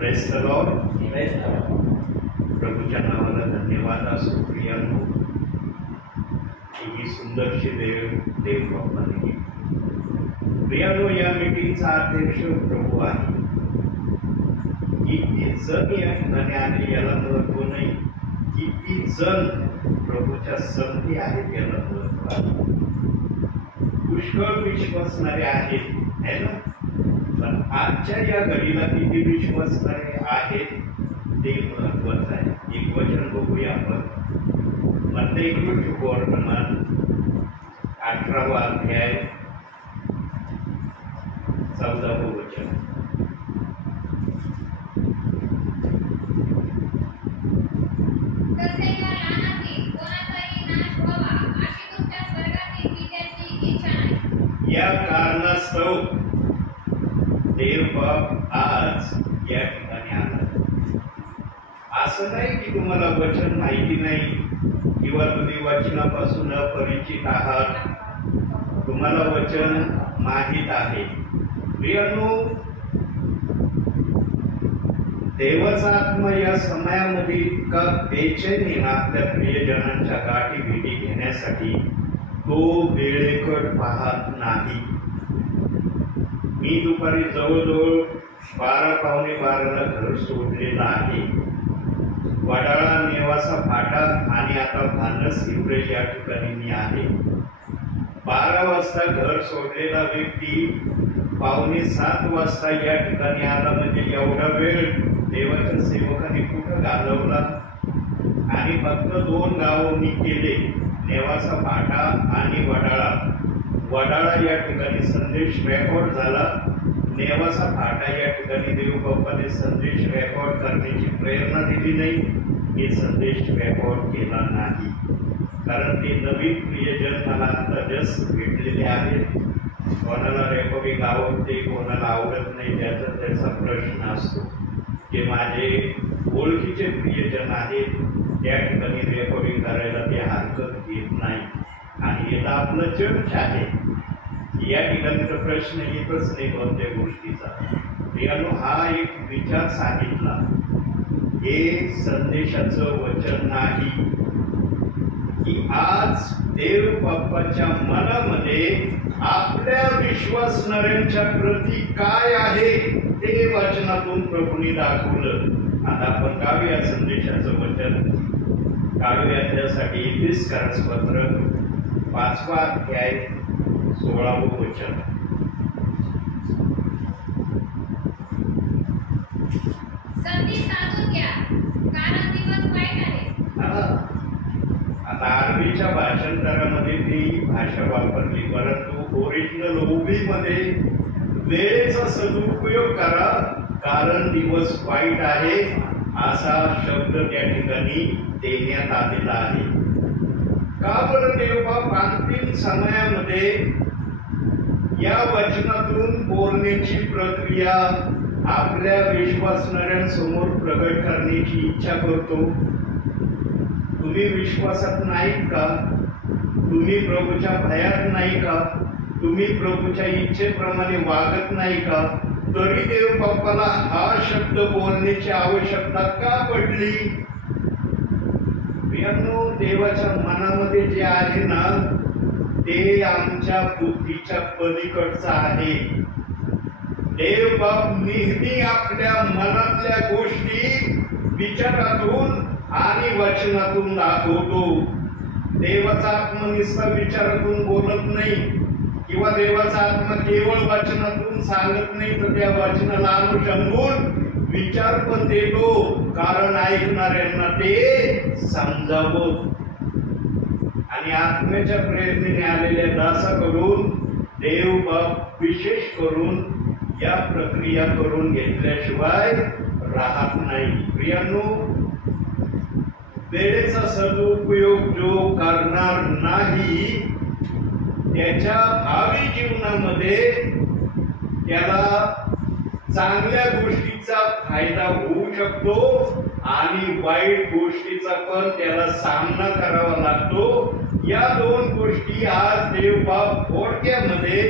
Press the Lord. प्रभूच्या नावाला धन्यवाद असो. प्रियांनो, ही सुंदरशी देव बाप्पाने केली. प्रियांनो, या मीटिंगचा अध्यक्ष प्रभू आहे. किती जण या ठिकाणी आले याला महत्व नाही, किती जण प्रभूच्या संगती आहेत याला महत्व आहे. पुष्कळ विश्वासणारे आहेत है ना, पण आजच्या या घडीला किती विश्वासणारे आहेत ते महत्वाचं आहे. एक वचन बघूया आपण. मत्ती वर्तमान 18वा अध्याय 14वे वचन. या कारणास्तव देव बाप आज या ठिकाणी आला. असं नाही की तुम्हाला वचन माहिती नाही किंवा तुम्ही वचनापासून अपरिचित आहात. तुम्हाला वचन माहित आहे. प्रियांनो, देवाचा आत्मा या समयामध्ये इतका बेचैन आपल्या प्रियजनांच्या गाठी भेटी घेण्यासाठी तो वेळेकड पाहत नाही. मी दुपारी जवळजवळ 12 पावणे 12ला घर सोडलेलं आहे. वडाळा, नेवासा फाटा आणि आता भानस हिवरेज या ठिकाणी मी आहे. 12 वाजता घर सोडलेला व्यक्ती पावणे 7 वाजता या ठिकाणी आला. म्हणजे एवढा वेळ देवाच्या सेवकांनी कुठं घालवला. आणि फक्त 2 गावं मी केले, नेवासा फाटा आणि वडाळा. वडाळा या ठिकाणी संदेश रेकॉर्ड झाला. नेवासा फाटा या ठिकाणी देव बाप्पाने संदेश रेकॉर्ड करण्याची प्रेरणा दिली नाही. मी संदेश रेकॉर्ड केला नाही, कारण ते नवीन प्रियजन मला आता जस्ट भेटलेले आहेत. कोणाला रेकॉर्डिंग आवडते, कोणाला आवडत नाही, त्याचा प्रश्न असतो. जे माझे ओळखीचे प्रियजन आहेत त्या ठिकाणी रेकॉर्डिंग करायला ते हरकत घेत नाही. आणि याला आपलं चर्च आहे, या ठिकाणी तर प्रश्न येतच नाही कोणत्या गोष्टीचा. प्रियांनो, हा एक विचार सांगितला, हे संदेशाचं वचन नाही की आज देव बाप्पाच्या मनामध्ये आपल्या विश्वासणाऱ्यांच्या प्रती काय आहे ते वचनातून प्रभूंनी दाखवलं. आता आपण गाऊया संदेशाचं वचन. गाऊया त्यासाठी 20 पत्र 5वा अध्याय 16वे वचन. आता अरबीच्या भाषांतरामध्ये ती भाषा वापरली, परंतु ओरिजिनल ओबीमध्ये वेळेचा सदुपयोग करा कारण दिवस वाईट आहे असा शब्द त्या ठिकाणी देण्यात आलेला आहे. का बरं देवबाप अंतिम समयामध्ये या वचनातून बोलण्याची प्रक्रिया आपल्या विश्वासणाऱ्यांसमोर प्रगट करण्याची इच्छा करतो? तुम्ही विश्वासात नाहीत का? तुम्ही प्रभूच्या भयात नाही का? तुम्ही प्रभूच्या इच्छेप्रमाणे वागत नाही का? तरी देव बाप्पाला हा शब्द बोलण्याची आवश्यकता का पडली? प्रियांनो, देवाच्या मनामध्ये जे आहे ना ते आमच्या बुद्धीच्या पलीकडचं आहे. देव बाप नेहमी आपल्या मनातल्या गोष्टी विचारातून आणि वचनातून दाखवतो. देवाचा आत्मा नुसता विचारातून बोलत नाही किंवा देवाचा आत्मा केवळ वचनातून सांगत नाही, तर त्या वचनाला अनुसंगून विचार पण देतो, कारण ऐकणाऱ्यांना ते समजावं. आणि आत्म्याच्या प्रेरणेने आलेल्या दासाकडून देव बाप विशेष करून या प्रक्रिया करून घेतल्याशिवाय राहत नाही. प्रियांनो, वेळेचा सदुपयोग जो करणार नाही त्याच्या भावी जीवनामध्ये त्याला चांगल्या गोष्टीचा फायदा होऊ शकतो आणि वाईट गोष्टीचा पण त्याला सामना करावा लागतो. या 2 गोष्टी आज देवबाप थोडक्यामध्ये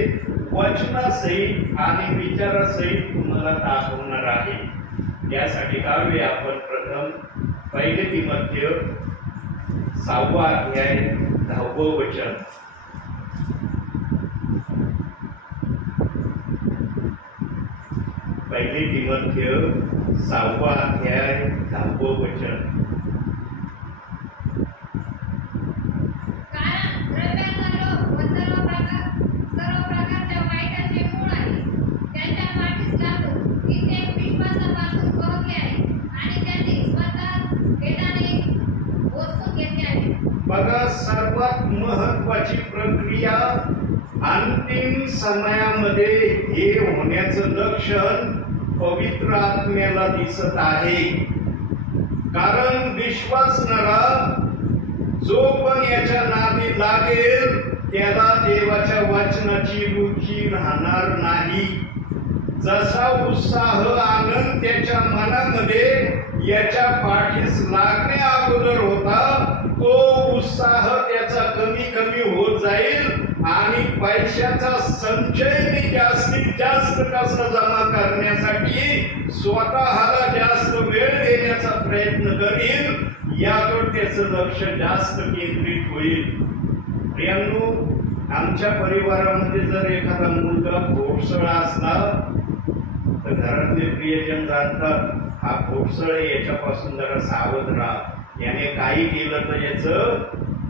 वचनासहित आणि विचारासहित तुम्हाला दाखवणार आहे. यासाठी काढूया आपण प्रथम पहिले तिमोथेय 6वा अध्याय 10वं वचन. पहिले तिमोथेय 6वा अध्याय 10वं वचन. बघा, सर्वात महत्वाची प्रक्रिया अंतिम समयामध्ये हे होण्याचं लक्षण पवित्र आत्म्याला दिसत आहे. कारण विश्वासणारा जो पण याच्या नादी लागेल त्याला देवाच्या वचनाची रुची राहणार नाही. जसा उत्साह आनंद त्याच्या मनामध्ये याच्या पाठीस लागण्या अगोदर होता, तो उत्साह त्याचा कमी कमी होत जाईल आणि पैशाचा संचय मी जास्तीत जास्त कसा जमा करण्यासाठी स्वतःला जास्त वेळ देण्याचा प्रयत्न करील, याकडे त्याचं लक्ष जास्त केंद्रित होईल. प्रियांनो, आमच्या परिवारामध्ये जर एखादा मुलगा घोडसळा असला तर घरातले प्रियजन जाणतात, हा घोडसळ याच्यापासून जरा सावध राहा, याने काही केलं तर याचं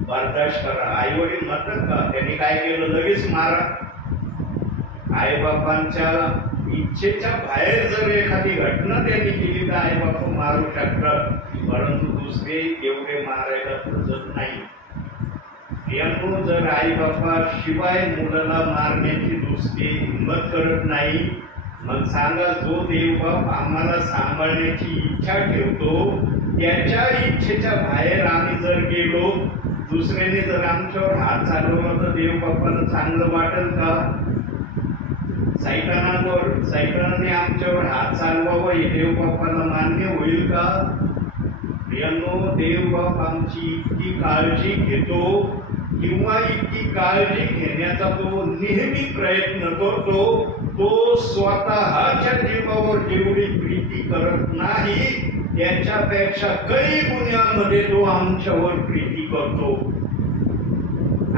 बर्दाश्त करा. आई वडील म्हणतात का त्यांनी काय केलं लगेच मारा. आई बापांच्या इच्छेच्या बाहेर जर एखादी घटना त्यांनी केली तर आई बाप मारू शकतात, परंतु दुसरे एवढे मारायला पुरत नाही. यामुळे जर आई बापा शिवाय मुलाला मारण्याची दुसरी हिंमत करत नाही, मग सांगा, जो देवबाप आम्हाला सांभाळण्याची इच्छा ठेवतो त्याच्या इच्छेच्या बाहेर आम्ही जर गेलो, दुसऱ्याने जर आमच्यावर हात चालवला तर देवबापाला चांगलं वाटेल का? सैतानाने आमच्यावर हात चालवावा हे देवबापाला मान्य होईल का? प्रियांनो, देवबाप आमची इतकी काळजी घेतो किंवा इतकी काळजी घेण्याचा तो नेहमी प्रयत्न करतो, तो स्वतःच्या जीवावर जेवढी प्रीती करत नाही त्याच्यापेक्षा काही गुन्ह्यामध्ये तो आमच्यावर प्रीती करतो.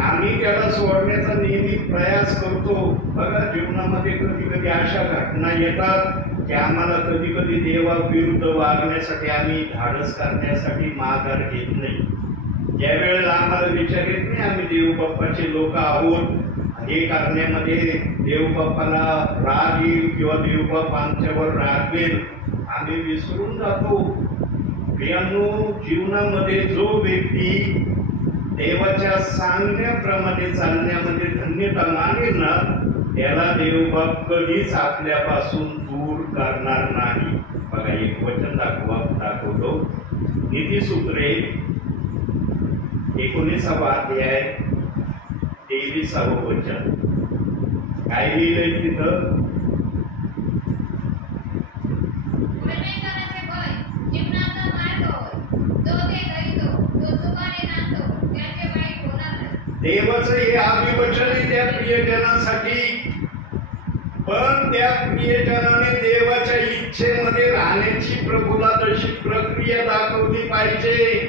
आम्ही त्याला सोडण्याचा नेहमी प्रयास करतो. बघा, जीवनामध्ये कधी कधी अशा घटना येतात की आम्हाला कधी कधी देवाविरुद्ध वागण्यासाठी आम्ही धाडस करण्यासाठी माघार घेत नाही. ज्या वेळेला आम्हाला विचार येत नाही आम्ही देवबाप्पाचे लोक आहोत, हे करण्यामध्ये देवबाप्पाला राग येईल किंवा देवबाप आमच्यावर रागवेल, आम्ही विसरून जातो. प्रियांनो, जीवनामध्ये जो व्यक्ती देवाच्या सांगण्याप्रमाणे चालण्यामध्ये धन्यता मानेल ना, त्याला देवबाप कधीच आपल्यापासून दूर करणार नाही. बघा, एक वचन दाखवतो. नीतिसूत्रे 19वा अध्याय 23वा वचन. काय लिहिलंय तिथं? देवाचं हे अभिवचन आहे त्या प्रियजनासाठी, पण त्या प्रियजनाने देवाच्या इच्छेमध्ये राहण्याची प्रभूला तशी प्रक्रिया दाखवली पाहिजे.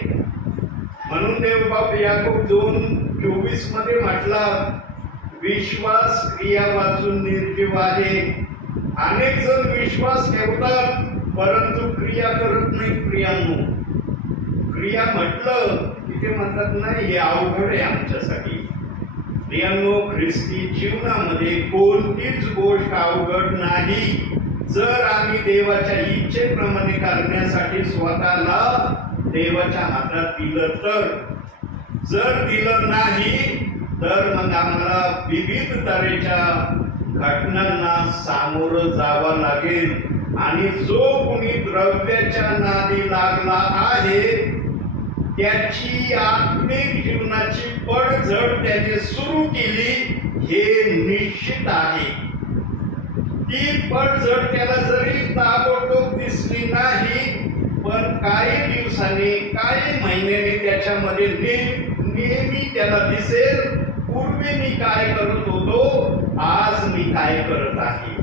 म्हणून देवबाप याकूब 2:24 मध्ये म्हटला, विश्वास क्रिया वाचून निर्जीव आहे. अनेक जण विश्वास ठेवतात परंतु क्रिया करत नाही. प्रियांनो, क्रिया म्हटलं की ते म्हणतात नाही, हे अवघड आहे आमच्यासाठी. प्रियांनो, ख्रिस्ती जीवनामध्ये कोणतीच गोष्ट अवघड नाही जर आम्ही देवाच्या इच्छेप्रमाणे करण्यासाठी स्वतःला देवाच्या हातात दिलं तर. जर दिलं नाही तर मग आम्हाला विविध तऱ्हेच्या घटनांना सामोरं जावं लागेल. आणि जो कोणी द्रव्याच्या नादी लागला आहे त्याची आत्मिक जीवनाची पडझड त्याने सुरू केली हे निश्चित आहे. ती पडझड त्याला जरी ताबडतोब दिसली नाही, पण काही दिवसांनी काही महिन्यांनी त्याच्यामध्ये नेहमी त्याला दिसेल, पूर्वी मी काय करत होतो, आज मी काय करत आहे.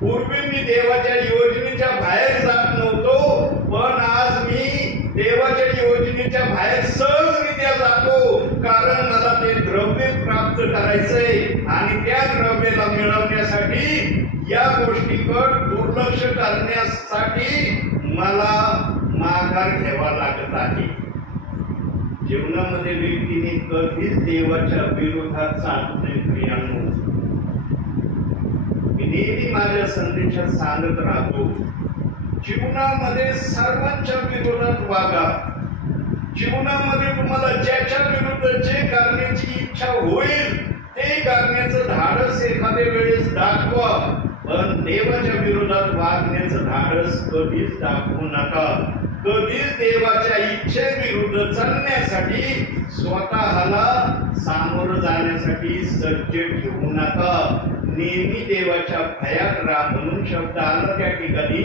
पूर्वी मी देवाच्या योजनेच्या बाहेर जात बाहेर सहजरित्या जातो, कारण मला ते द्रव्य प्राप्त करायचंय आणि त्या द्रव्याला मिळवण्यासाठी या गोष्टीकडे दुर्लक्ष करण्यासाठी मला माघार घ्यावा लागत आहे. जीवनामध्ये व्यक्तीने कधीच देवाच्या विरोधात चालू नये प्रियांनो. मी नेहमी माझ्या संदेशात सांगत राहतो, जीवनामध्ये सर्वांच्या विरोधात वागा. जीवनामध्ये तुम्हाला ज्याच्या विरुद्ध जे करण्याची इच्छा होईल ते करण्याचं धाडस एखाद्या वेळेस दाखवा, पण देवाच्या विरोधात वागण्याचं धाडस कधीच दाखवू नका. कधीच देवाच्या इच्छेविरुद्ध चालण्यासाठी स्वतःला सामोरं जाण्यासाठी सज्ज ठेवू नका. नेहमी देवाच्या भयात राहा म्हणून शब्द आला त्या ठिकाणी.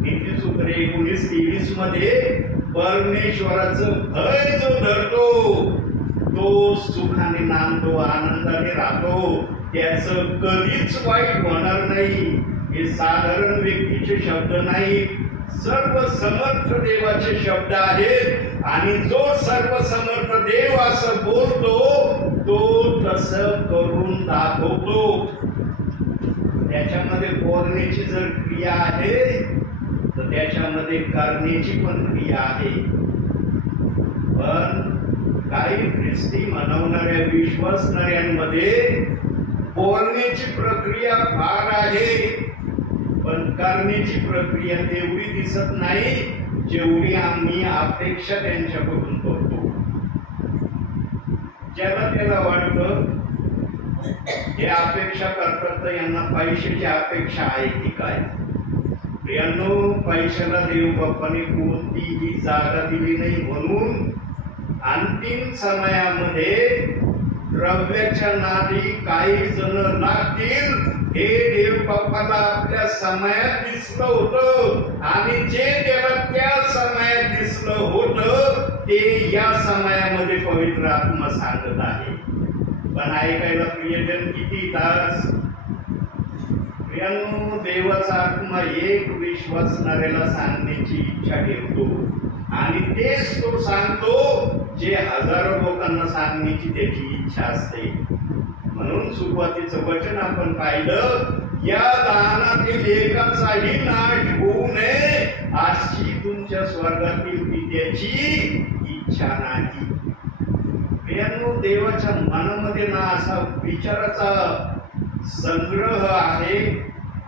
नीतिसूत्र 19:23 मध्ये परमेश्वराचं भय जो धरतो तो सुखाने नांदतो, आनंदाने राहतो, त्याचं कधीच वाईट होणार नाही. हे साधारण व्यक्तीचे शब्द नाही, सर्व समर्थ देवाचे शब्द आहेत. आणि जो सर्व समर्थ देव असं बोलतो तो तसं करून दाखवतो. त्याच्यामध्ये बोलण्याची जर क्रिया आहे तर त्याच्यामध्ये करण्याची पण क्रिया आहे. पण काही ख्रिस्ती म्हणवणाऱ्या विश्वासणाऱ्यांमध्ये बोलण्याची प्रक्रिया फार आहे, पण करण्याची प्रक्रिया तेवढी दिसत नाही जेवढी आम्ही अपेक्षा त्यांच्याकडून करतो. ज्याला त्याला वाटतं हे अपेक्षा करतात तर यांना पैशाची अपेक्षा आहे की काय. प्रियांनो, पैशाला देव बाप्पाने कोणतीही जागा दिली नाही, म्हणून अंतिम समयामध्ये द्रव्याच्या नादी काही जण लागतील हे देव बाप्पाला आपल्या समयात दिसलं होतं. आणि जे त्याला त्या समयात दिसलं होतं ते या समयामध्ये पवित्र आत्मा सांगत आहे. पण ऐकायला प्रियजन किती तास. प्रियांनो, देवाचा आत्मा एक विश्वासणाऱ्याला सांगण्याची इच्छा ठेवतो आणि तेच तो सांगतो जे हजारो लोकांना सांगण्याची त्याची इच्छा असते. म्हणून सुरुवातीचं वचन आपण पाहिलं, या दानातील एकाचाही नाश होऊ नये अशी तुमच्या स्वर्गातील पित्याची इच्छा नाही. प्रियांनो, देवाच्या मनामध्ये ना असा विचाराचा संग्रह आहे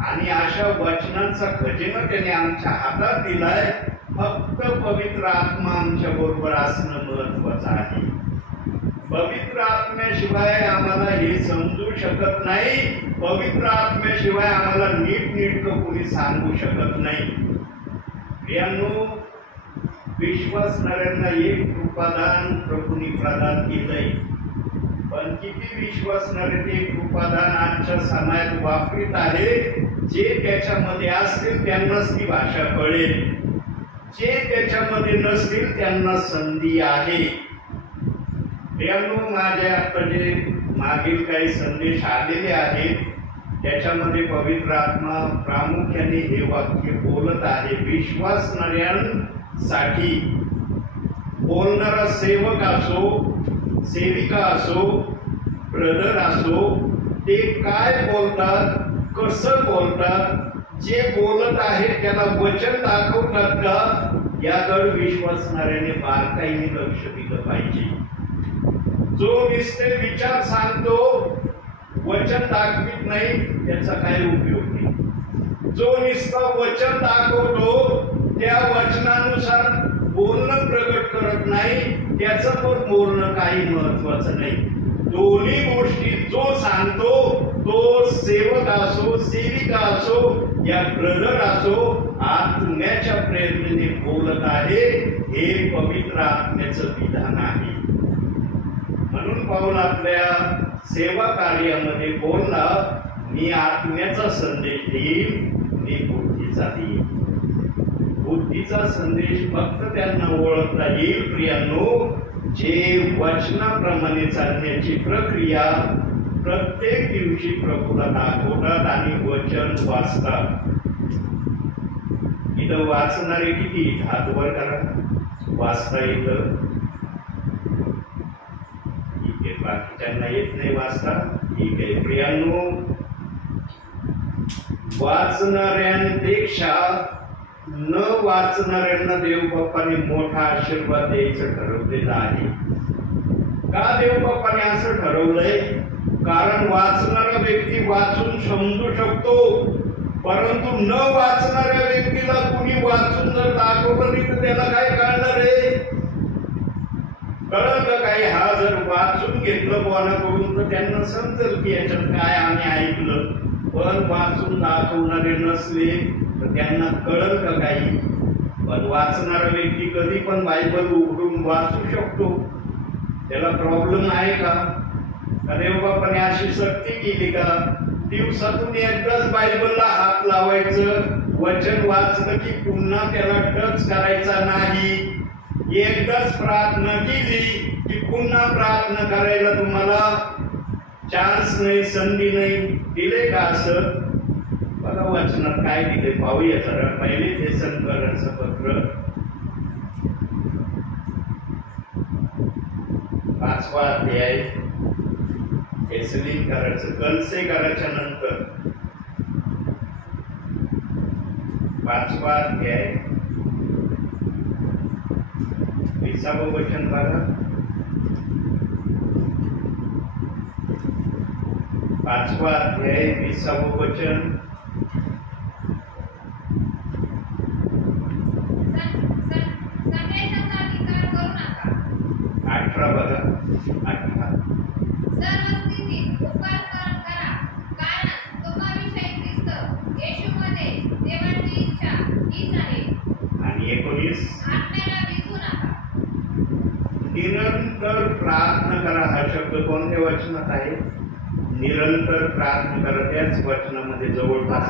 आणि अशा वचनांचा खजिना त्याने आमच्या हातात दिलाय. फक्त पवित्र आत्मा आमच्या बरोबर असणं महत्वाचं आहे. पवित्र आत्म्याशिवाय आम्हाला हे समजू शकत नाही. पवित्र आत्म्याशिवाय आम्हाला नीटनेटकं कोणी सांगू शकत नाही. प्रियांनो, विश्वासणाऱ्यांना एक कृपादान प्रभूंनी प्रदान केलंय, पण किती विश्वासणारे ते कृपादान आजच्या समयात वापरीत आहे. जे त्याच्यामध्ये असतील त्यांनाच ती भाषा कळेल, जे त्याच्यामध्ये नसतील त्यांना संधी आहे. प्रियांनो, माझ्या आता जे मागील काही संदेश आलेले आहेत त्याच्यामध्ये पवित्र आत्मा प्रामुख्याने हे वाक्य बोलत आहे. विश्वासणाऱ्यांसाठी बोलणारा सेवक असो, सेविका असो, ब्रदर असो, ते काय बोलतात, कसं बोलतात, जे बोलत आहे त्याला वचन दाखवतात का, याकडे विश्वासणाऱ्याने बारकाईने लक्ष दिलं पाहिजे. जो नुसते विचार सांगतो वचन दाखवित नाही त्याचा काही उपयोग नाही. जो नुसतं वचन दाखवतो त्या वचनानुसार बोलणं प्रगट करत नाही त्याचं पण बोलणं काही महत्वाचं नाही. दोन्ही गोष्टी जो सांगतो तो सेवक असो, सेविका असो या ब्रदर असो, आत्म्याच्या प्रेरणेने बोलत आहे. हे पवित्र आत्म्याचं विधान आहे. म्हणून पाऊल आपल्या सेवा कार्यामध्ये बोलला, मी आत्म्याचा संदेश देईल, मी बुद्धीचा देईल. बुद्धीचा संदेश फक्त त्यांना ओळखता येईल प्रियांनो जे वचनाप्रमाणे चालण्याची प्रक्रिया प्रत्येक दिवशी प्रभूला दाखवतात आणि वचन वाचतात. इथं वाचणारे किती हात वर करा. वाचता येतं, बाकीच्यांना येत नाही वाचता, ठीक आहे. प्रियांनो, वाचणाऱ्यांपेक्षा न वाचणाऱ्यांना देव बाप्पाने मोठा आशीर्वाद द्यायचं ठरवलेलं आहे. का देव बाप्पाने असं ठरवलंय? कारण वाचणारा व्यक्ती वाचून समजू शकतो, परंतु न वाचणाऱ्या व्यक्तीला कुणी वाचून जर दाखवलं नाही तर त्याला काय कळणार आहे? कळलं का काही? हा जर वाचून घेतलं कोणाकडून तर त्यांना समजेल की याच्यात काय आम्ही ऐकलं. पण वाचून दाखवणारे नसले तर त्यांना कळलं का काही? पण वाचणारा व्यक्ती कधी पण बायबल उघडून वाचू शकतो. त्याला प्रॉब्लेम आहे का? देव बाप्पाने अशी सक्ती केली का? दिवसातून एकदाच बायबलला हात लावायचं, वचन वाचलं की पुन्हा त्याला टच करायचा नाही. एकदाच प्रार्थना केली की पुन्हा प्रार्थना करायला तुम्हाला चान्स नाही, संधी नाही. दिले का असं? बघा वचनात काय दिले पाहूया जरा. पहिले थेसलकरांचं पत्र 5वा अध्याय, थेसलकरांचं कलसेकराच्या नंतर 5वा अध्याय 20वे वचन बघा. 5वा अध्याय 20वे वचन. संदेशाचा विकार करू नका. 18 बघा. 18 सर्व स्थितीत उपकार करा, कारण तुम्हाविषयी ख्रिस्त येशूमध्ये देवाची इच्छा हीच आहे. आणि 19 आत्म्याला विसरू नका. निरंतर प्रार्थना करा. हा शब्द कोणत्या वचनात आहे? निरंतर प्रार्थना करा. त्याच वचनामध्ये जवळपास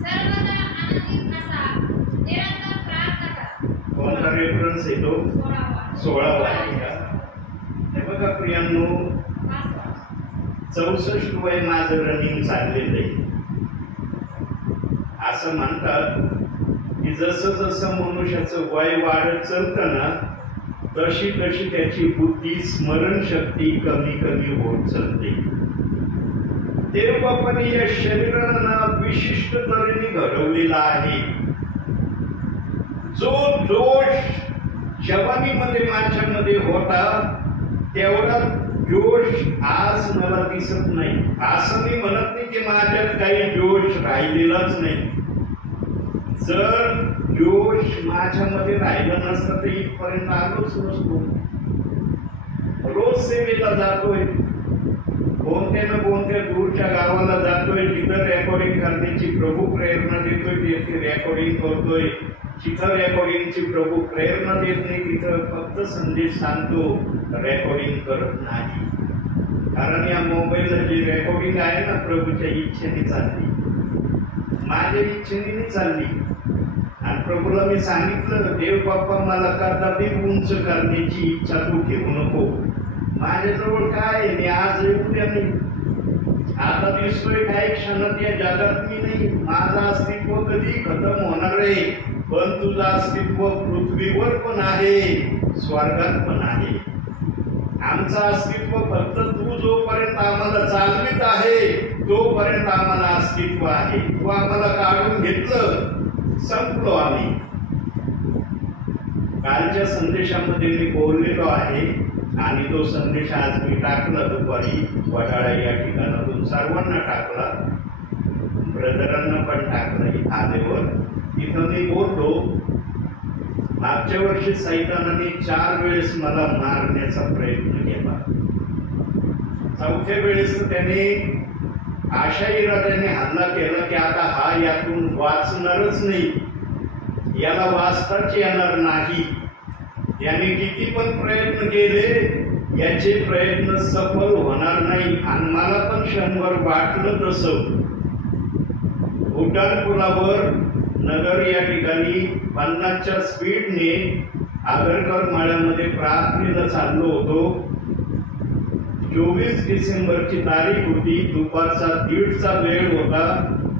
सर्वदा आनंदित असा, निरंतर प्रार्थना करा. कोणता रेफरन्स आहे तो? 16वा आहे का? हे बघा प्रियांनो, 64 वय माझं रनिंग चाललेलं आहे. असं म्हणतात की जसं जसं मनुष्याचं वय वाढत चालतं ना, तशी तशी त्याची बुद्धी, स्मरणशक्ती कमी कमी होत चालते. देव बाप्पाने या शरीराला विशिष्ट तऱ्हेने घडवलेला आहे. जो जोश जवानीमध्ये माझ्यामध्ये होता तेवढा जोश आज मला दिसत नाही. असं मी म्हणत नाही की माझ्यात काही जोश राहिलेलाच नाही. जर जोश माझ्यामध्ये राहिला नसता तर इथपर्यंत आलोच नसतो. रोज सेवेला जातोय, कोणत्या ना कोणत्या दूरच्या गावाला जातोय, जिथं रेकॉर्डिंग करण्याची प्रभू प्रेरणा देतोय तिथे रेकॉर्डिंग करतोय. जिथं रेकॉर्डिंगची प्रभू प्रेरणा देत नाही तिथं फक्त संदेश सांगतो, रेकॉर्डिंग करत नाही. कारण या मोबाईलला जी रेकॉर्डिंग आहे ना, प्रभूच्या इच्छेने चालली, माझ्या इच्छेने चालली. आणि प्रभूला मी सांगितलं, देव बाप्पा मला कदापि उंच करण्याची इच्छा तू घेऊ नको. माझ्याजवळ काय? मी आज उद्या नाही, आता दिसतोय काही क्षणात या जगात मी नाही. माझं अस्तित्व कधी खतम होणार आहे, पण तुझं अस्तित्व पृथ्वीवर पण आहे, स्वर्गात पण आहे. आमचं अस्तित्व फक्त तू जोपर्यंत आम्हाला चालवित आहे तोपर्यंत आम्हाला अस्तित्व आहे. तू आम्हाला काढून घेतलं, संपलो आम्ही. कालच्या संदेशामध्ये मी बोललेलो आहे आणि तो संदेश आज मी टाकला दुपारी वडाळा या ठिकाणातून. सर्वांना टाकला, ब्रदरांना पण टाकला. आलेवर तिथं मी बोललो, मागच्या वर्षी सैतानाने 4 वेळेस मला मारण्याचा प्रयत्न केला. 4थ्या वेळेस त्याने अशा इराद्याने हल्ला केला की आता हा यातून वाचणारच नाही, याला वाचताच येणार नाही. याने किती पण प्रयत्न केले, याचे प्रयत्न सफल होणार नाही. आणि मला पण 100 वाटलं तसं. उड्डाण पुलावर नगर या ठिकाणी 50च्या स्पीडने आगरकर माळ्यामध्ये प्रार्थनेला चाललो होतो. 24 डिसेंबरची तारीख होती, दुपारचा 1:30चा वेळ होता.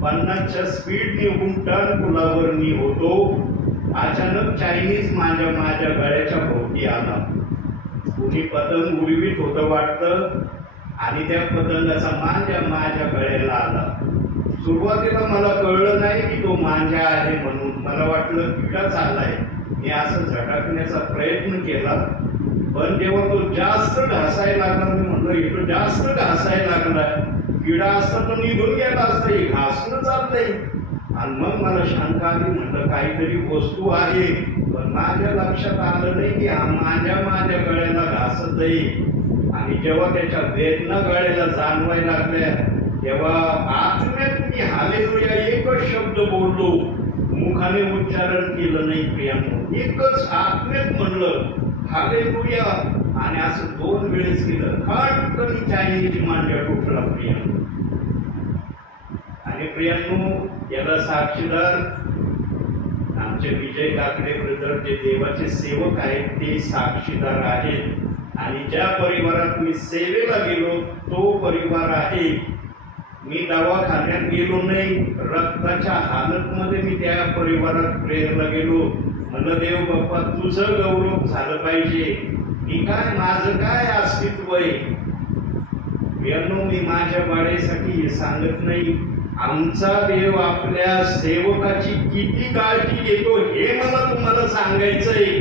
50च्या स्पीडने उड्डाण पुलावर मी होतो. अचानक चायनीज माझ्या गळ्याच्या भोवती आला. कुणी पतंग उडवीत होतं वाटतं. आणि त्या पतंगाचा मांजा माझ्या गळ्याला आला. सुरुवातीला मला कळलं नाही की तो मांजा आहे म्हणून. मला वाटलं किडा चाललाय. मी असं झटकण्याचा प्रयत्न केला, पण जेव्हा तो जास्त घासायला लागला, मी म्हणलं इथं जास्त घासायला लागलाय, किडा असता तर निघून गेला असता, हे घासणं चाललंय. आणि मग मला शंका आली, म्हटलं काहीतरी वस्तू आहे. पण माझ्या लक्षात आलं नाही की हा मांजा माझ्या गळ्याला घासत आहे. आणि जेव्हा त्याच्या वेदना गळ्याला जाणवायला लागल्या, तेव्हा आत्म्यात मी हालेलुया एकच शब्द बोललो, मुखाने उच्चारण केलं नाही प्रियांनो, एकच आत्म्यात म्हणलं हालेलुया. आणि असं 2 वेळेस केलं. खटकन चायनीची मांजा तुटला प्रियांनो. आणि प्रियांनो, याला साक्षीदार आमचे विजय काकडे ब्रदर, जे देवाचे सेवक आहेत, ते साक्षीदार आहेत. आणि ज्या परिवारात मी सेवेला गेलो तो परिवार आहे. मी दवाखान्यात गेलो नाही, रक्ताच्या हालतमध्ये मी त्या परिवारात प्रेयरला गेलो. म्हणलं देव बाप्पा तुझं गौरव झालं पाहिजे. मी काय, माझं काय अस्तित्व आहे. मी माझ्या बाळेसाठी हे सांगत नाही. आमचा देव आपल्या सेवकाची किती काळजी घेतो हे मला तुम्हाला सांगायचंय.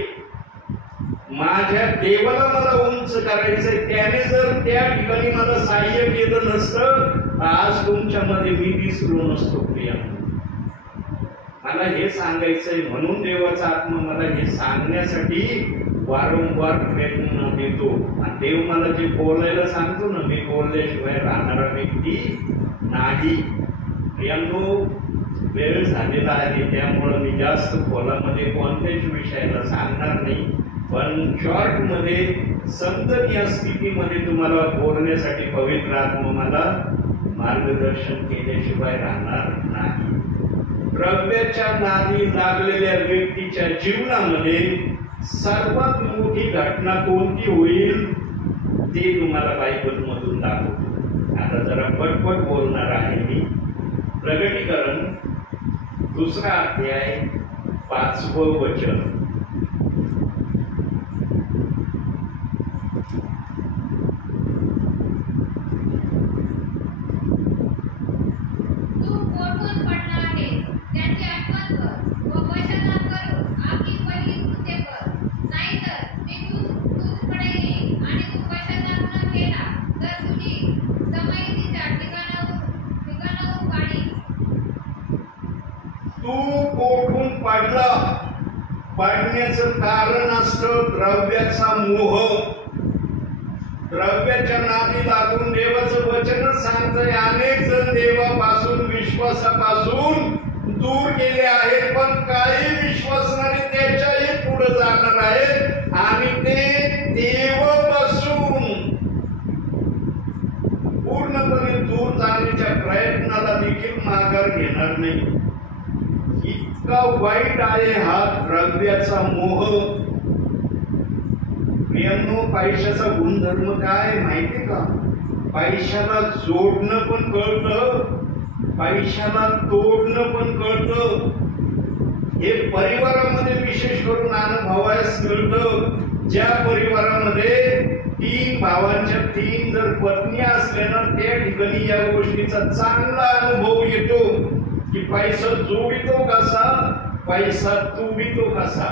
माझ्या देवाला मला उंच करायचंय. त्याने जर त्या ठिकाणी मला सहाय्य केलं नसतं, आज तुमच्यामध्ये मी दिसलो नसतो प्रिया. मला हे सांगायचंय. म्हणून देवाचा आत्मा मला हे सांगण्यासाठी वारंवार प्रयत्न देतो. आणि देव मला जे बोलायला सांगतो ना, मी बोलल्याशिवाय राहणारा व्यक्ती नाही. प्रियांनो, वेळ झालेला आहे, त्यामुळं मी जास्त खोलामध्ये कोणत्याच विषयाला सांगणार नाही. पण शॉर्ट मध्ये समजन या स्थितीमध्ये तुम्हाला बोलण्यासाठी पवित्र आत्मा मला मार्गदर्शन केल्याशिवाय राहणार नाही. द्रव्याच्या नादी लागलेल्या व्यक्तीच्या जीवनामध्ये सर्वात मोठी घटना कोणती होईल ते तुम्हाला बायबल मधून दाखवतो. आता जरा पटपट बोलणार आहे मी. प्रगटीकरण 2 अध्याय 5वं वचन. पडण्याचं कारण असतं द्रव्याचा मोह. द्रव्याच्या नादी लागून देवाचं वचनच सांगतंय अनेक जण देवापासून, विश्वासापासून दूर गेले आहेत. पण काही विश्वासणारे त्याच्याही पुढे जाणार आहेत आणि ते देवापासून पूर्णपणे दूर जाण्याच्या प्रयत्नाला देखील माघार घेणार नाही. इतका वाईट आहे हा द्रव्याचा मोह. प्रियांनो, पैशाचा गुणधर्म काय माहिती का? पैशाला जोडणं पण कळतं, पैशाला तोडणं पण कळतं. हे परिवारामध्ये विशेष करून अनुभवायस कळतं. ज्या परिवारामध्ये 3 भावांच्या 3 जर पत्नी असल्या ना, त्या ठिकाणी या गोष्टीचा चांगला अनुभव येतो की पैसा जोडितो कसा, पैसा तोडितो कसा.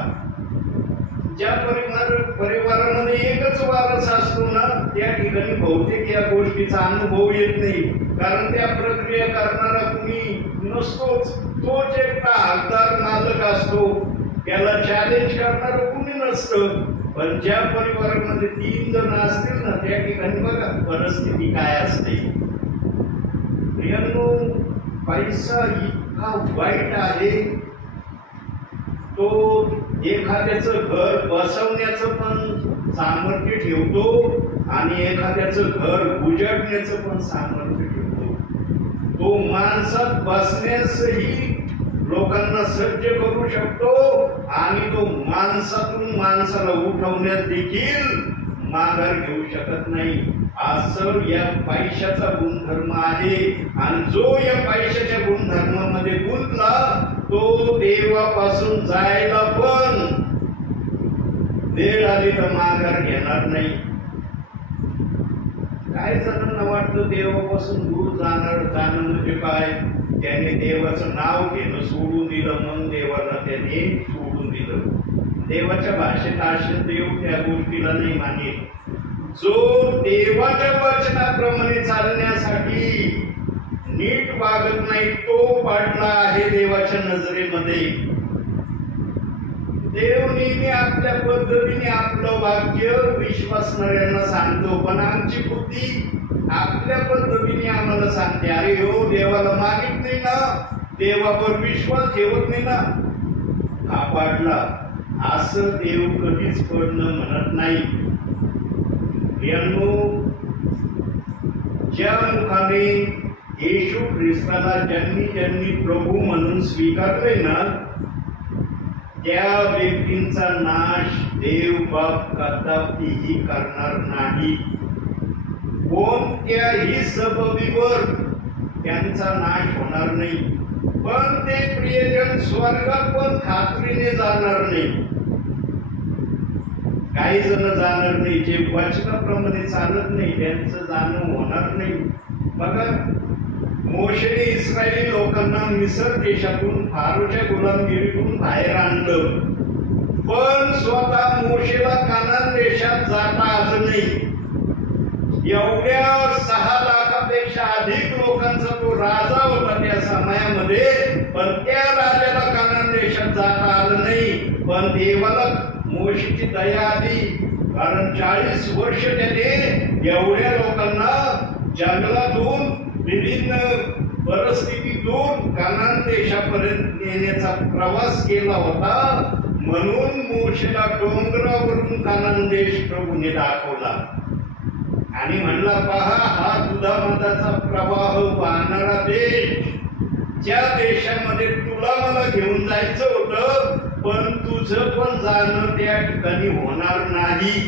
ज्या परिवारामध्ये एकच वारस असतो ना, त्या ठिकाणी बहुतेक या गोष्टीचा अनुभव येत नाही. कारण त्या प्रक्रिया करणारा कुणी नसतोच. तोच एकटा हकदार मालक असतो, त्याला चॅलेंज करणारं कुणी नसतं. पण ज्या परिवारामध्ये 3 जण असतील ना, त्या ठिकाणी बघा परिस्थिती काय असते. प्रियांनो, पैसा इतका वाईट आहे. तो एखाद्याचं घर बसवण्याचं पण सामर्थ्य ठेवतो आणि एखाद्याचं घर उजाडण्याचं पण सामर्थ्य ठेवतो. तो माणसात बसण्यासही लोकांना सज्ज करू शकतो आणि तो माणसातून माणसाला उठवण्यास देखील माघार घेऊ शकत नाही. असं या पैशाचा गुणधर्म आहे. आणि जो या पैशाच्या गुणधर्मामध्ये गुंतला तो देवापासून जायला पण वेळ आली तर माघार घेणार नाही. काही जणांना वाटतं देवापासून दूर जाणं म्हणजे काय, त्याने देवाचं नाव घेणं सोडून दिलं, मग देवाला त्याने सोडून दिलं. देवाच्या भाषेत असे देव त्या गोष्टीला नाही मानेल. जो देवाच्या वचनाप्रमाणे चालण्यासाठी नीट वागत नाही तो पाडला आहे देवाच्या नजरेमध्ये. देव नेहमी आपल्या पद्धतीने आपलं वाक्य विश्वासणाऱ्यांना सांगतो, पण आमची बुद्धी आपल्या पद्धतीने आम्हाला सांगते, अरे हो देवाला मागित नाही ना, देवावर विश्वास ठेवत नाही ना, हा पाडला. असं देव कधीच पडणं म्हणत नाही. ज्या मुखाने येशू ख्रिस्ताला ज्यांनी प्रभू म्हणून स्वीकारले ना, त्या व्यक्तींचा नाश देव बाप कदापिही करणार नाही. कोणत्याही सबबीवर त्यांचा नाश होणार नाही, पण ते प्रियजन स्वर्गात पण खात्रीने जाणार नाही. काही जण जाणार नाही, जे वचनाप्रमाणे चालत नाही त्यांचं जाणं होणार नाही. बघा, मोशेने इस्रायली लोकांना मिसर देशातून फारोच्या गुलामगिरीतून बाहेर आणलं, पण स्वतः मोशेला कानान देशात जाता आलं नाही. एवढ्या 6 लाखापेक्षा अधिक लोकांचा तो राजा होता त्या समयामध्ये, पण त्या राजाला कानान देशात जाता आलं नाही. पण देवाला मोशेची दया आली, कारण 40 वर्ष त्याने एवढ्या लोकांना जंगलातून विभिन्न परिस्थितीतून कानान देशापर्यंत नेण्याचा प्रवास केला होता. म्हणून मोशेला डोंगरावरून कानान देश प्रभूने दाखवला आणि म्हणला, पहा हा दुधामधाचा प्रवाह वाहणारा देश, ज्या देशामध्ये तुला मला घेऊन जायचं होतं, पण तुझं पण जाणं त्या ठिकाणी होणार नाही.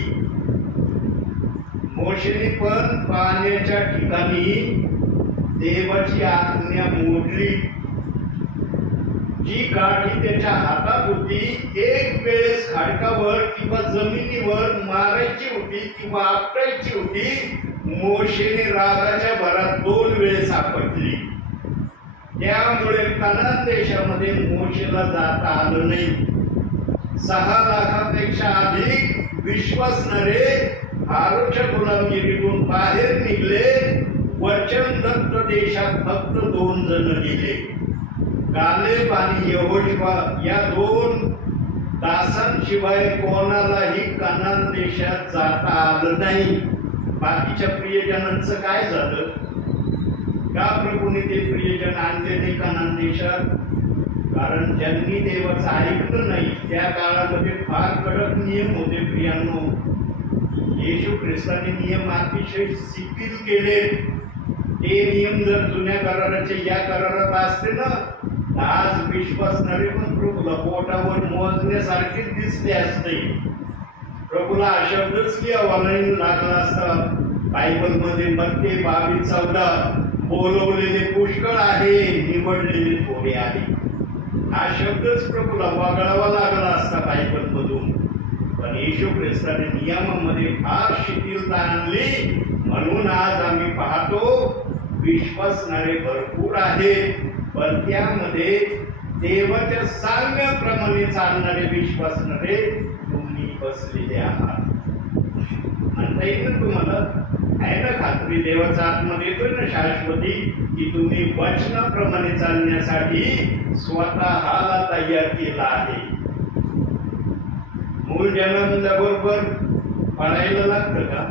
मोशेने पण पाण्याच्या ठिकाणी देवाची आज्ञा मोडली. जी काठी त्याच्या हातात होती, एक वेळेस खडकावर किंवा जमिनीवर मारायची होती किंवा आपटायची होती, मोशेने रागाच्या भरात 2 वेळेस आपटली. त्यामुळे कनान देशामध्ये मोशेला जाता आलं नाही. 6 लाखापेक्षा अधिक विश्वासणारे फारोच्या गुलामगिरीतून बाहेर निघले. वचनदत्त देशात फक्त 2 जण गेले, कालेब आणि यहोशुआ. या 2 दासांशिवाय कोणालाही कनान देशात जाता आलं नाही. बाकीच्या प्रियजनांचं काय झालं? का प्रभूने ते प्रियजन आणले नाही कनान देशात? कारण ज्यांनी देवाचं ऐकलं नाही, त्या काळामध्ये फार कडक नियम होते प्रियांनो. येशू ख्रिस्ताने नियम अतिशय शिथिल केले. ते नियम जर जुन्या कराराचे या करारात असते ना, आज विश्वासणारे पण प्रभूला बोटावर मोजण्यासारखेच दिसले असते. प्रभूला हा शब्दच लिहावा नाही लागला असता. बायबलमध्ये मत्ते 22:14 बोलवलेले पुष्कळ आहे, निवडलेले थोडे आहे. हा शब्दच प्रभूला वगळावा लागला असता बायबलमधून. पण येशू ख्रिस्ताने नियमामध्ये फार शिथिलता आणली. म्हणून आज आम्ही पाहतो विश्वासणारे भरपूर आहेत, पण त्यामध्ये देवाच्या सांगण्याप्रमाणे चालणारे विश्वासणारे तुम्ही बसलेले आहात. म्हणता येईल ना तुम्हाला? आहे ना खात्री? देवाचा आत्मा देतोय ना शाश्वती, की तुम्ही वचनाप्रमाणे चालण्यासाठी स्वतःला तयार केला आहे. मूल जन्मल्याबरोबर पळायला लागतं का?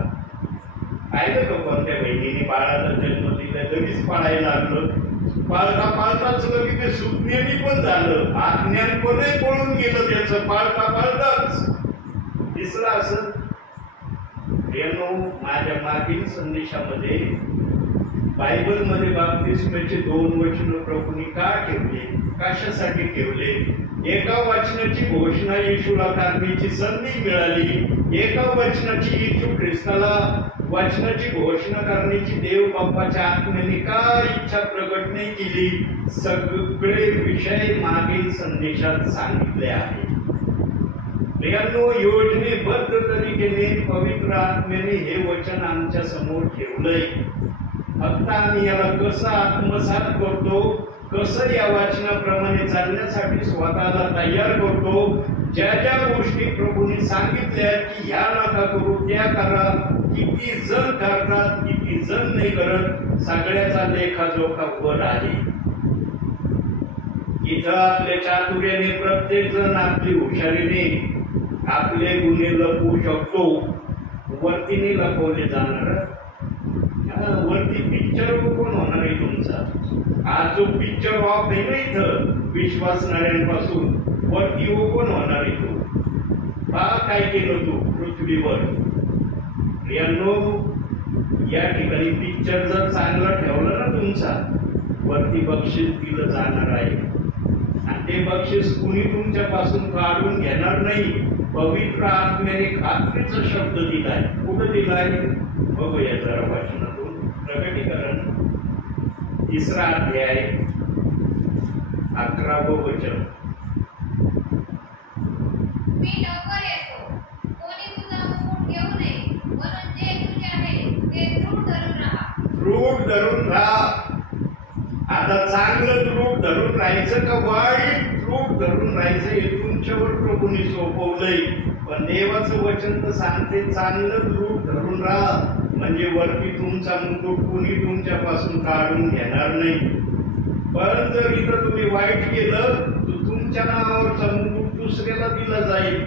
पाहिलं का कोणत्या बहिणीने बाळाला जन्म दिला लगेच पळायला लागलं? पाळता पाळताच लगेच ते सुज्ञानी पण झालं, अज्ञान कोणही पळून गेलं त्याचं. पाळता पाळताच दिसलं असं. माझ्या मागील संदेशामध्ये बायबलमध्ये बाप्तिस्माचे 2 वचन प्रभूंनी का ठेवले, कशासाठी ठेवले? एका वचनाची घोषणा येशूला करण्याची संधी मिळाली. एका वचनाची येशू ख्रिस्ताला वचनाची घोषणा करण्याची देव बाप्पाच्या आत्म्याने का इच्छा प्रकट नाही केली? सगळे विषय मागील संदेशात सांगितले आहे. प्रियांनो, योजनेबद्ध तरीकेने पवित्र आत्म्याने हे वचन आमच्या समोर ठेवलंय. फक्त आम्ही याला कसं आत्मसात करतो, कसं या वचनाप्रमाणे चालण्यासाठी स्वतःला तयार करतो. ज्या ज्या गोष्टी प्रभूने सांगितल्या की ह्या नका करू, त्या करा. किती जण करतात, किती जण नाही करत, सगळ्याचा लेखाजोखा वर आहे. इथं आपल्या चातुर्याने प्रत्येक जण आपली हुशारीने आपले गुन्हे लपवू शकतो. वरती नाही लपवले जाणार. वरती पिक्चर कोण होणार आहे तुमचा? आज जो पिक्चर ऑफ आहे ना इथं विश्वासणाऱ्यांपासून, वरती कोण होणार आहे तू? पहा काय केलं तू पृथ्वीवर. प्रियांनो, या ठिकाणी पिक्चर जर चांगला ठेवला ना तुमचा, वरती बक्षीस दिलं जाणार आहे. आणि ते बक्षीस कुणी तुमच्यापासून काढून घेणार नाही. पवित्र आत्म्याने खात्रीचा शब्द दिलाय. कुठं दिलाय बघूया जरा वचनातून. प्रकटीकरण 3 अध्याय 11वं वचन. मी लवकर येतो. कोणी तुझा मुकुट घेऊ नये, म्हणून जे तुझे आहे ते दृढ धरून राहा. दृढ धरून राहा. आता चांगलं दृढ धरून राहायचं का वाईट दृढ धरून राहायचं हे तुमच्यावर प्रभूने सोपवलंय. पण देवाचं वचन तर सांगते चांगलं दृढ धरून राहा, म्हणजे वरती तुमचा मुकुट कुणी तुमच्यापासून काढून घेणार नाही. पण जर इथं तुम्ही वाईट केलं तर तुमच्या नावावरचा मुकुट दुसऱ्याला दिला जाईल.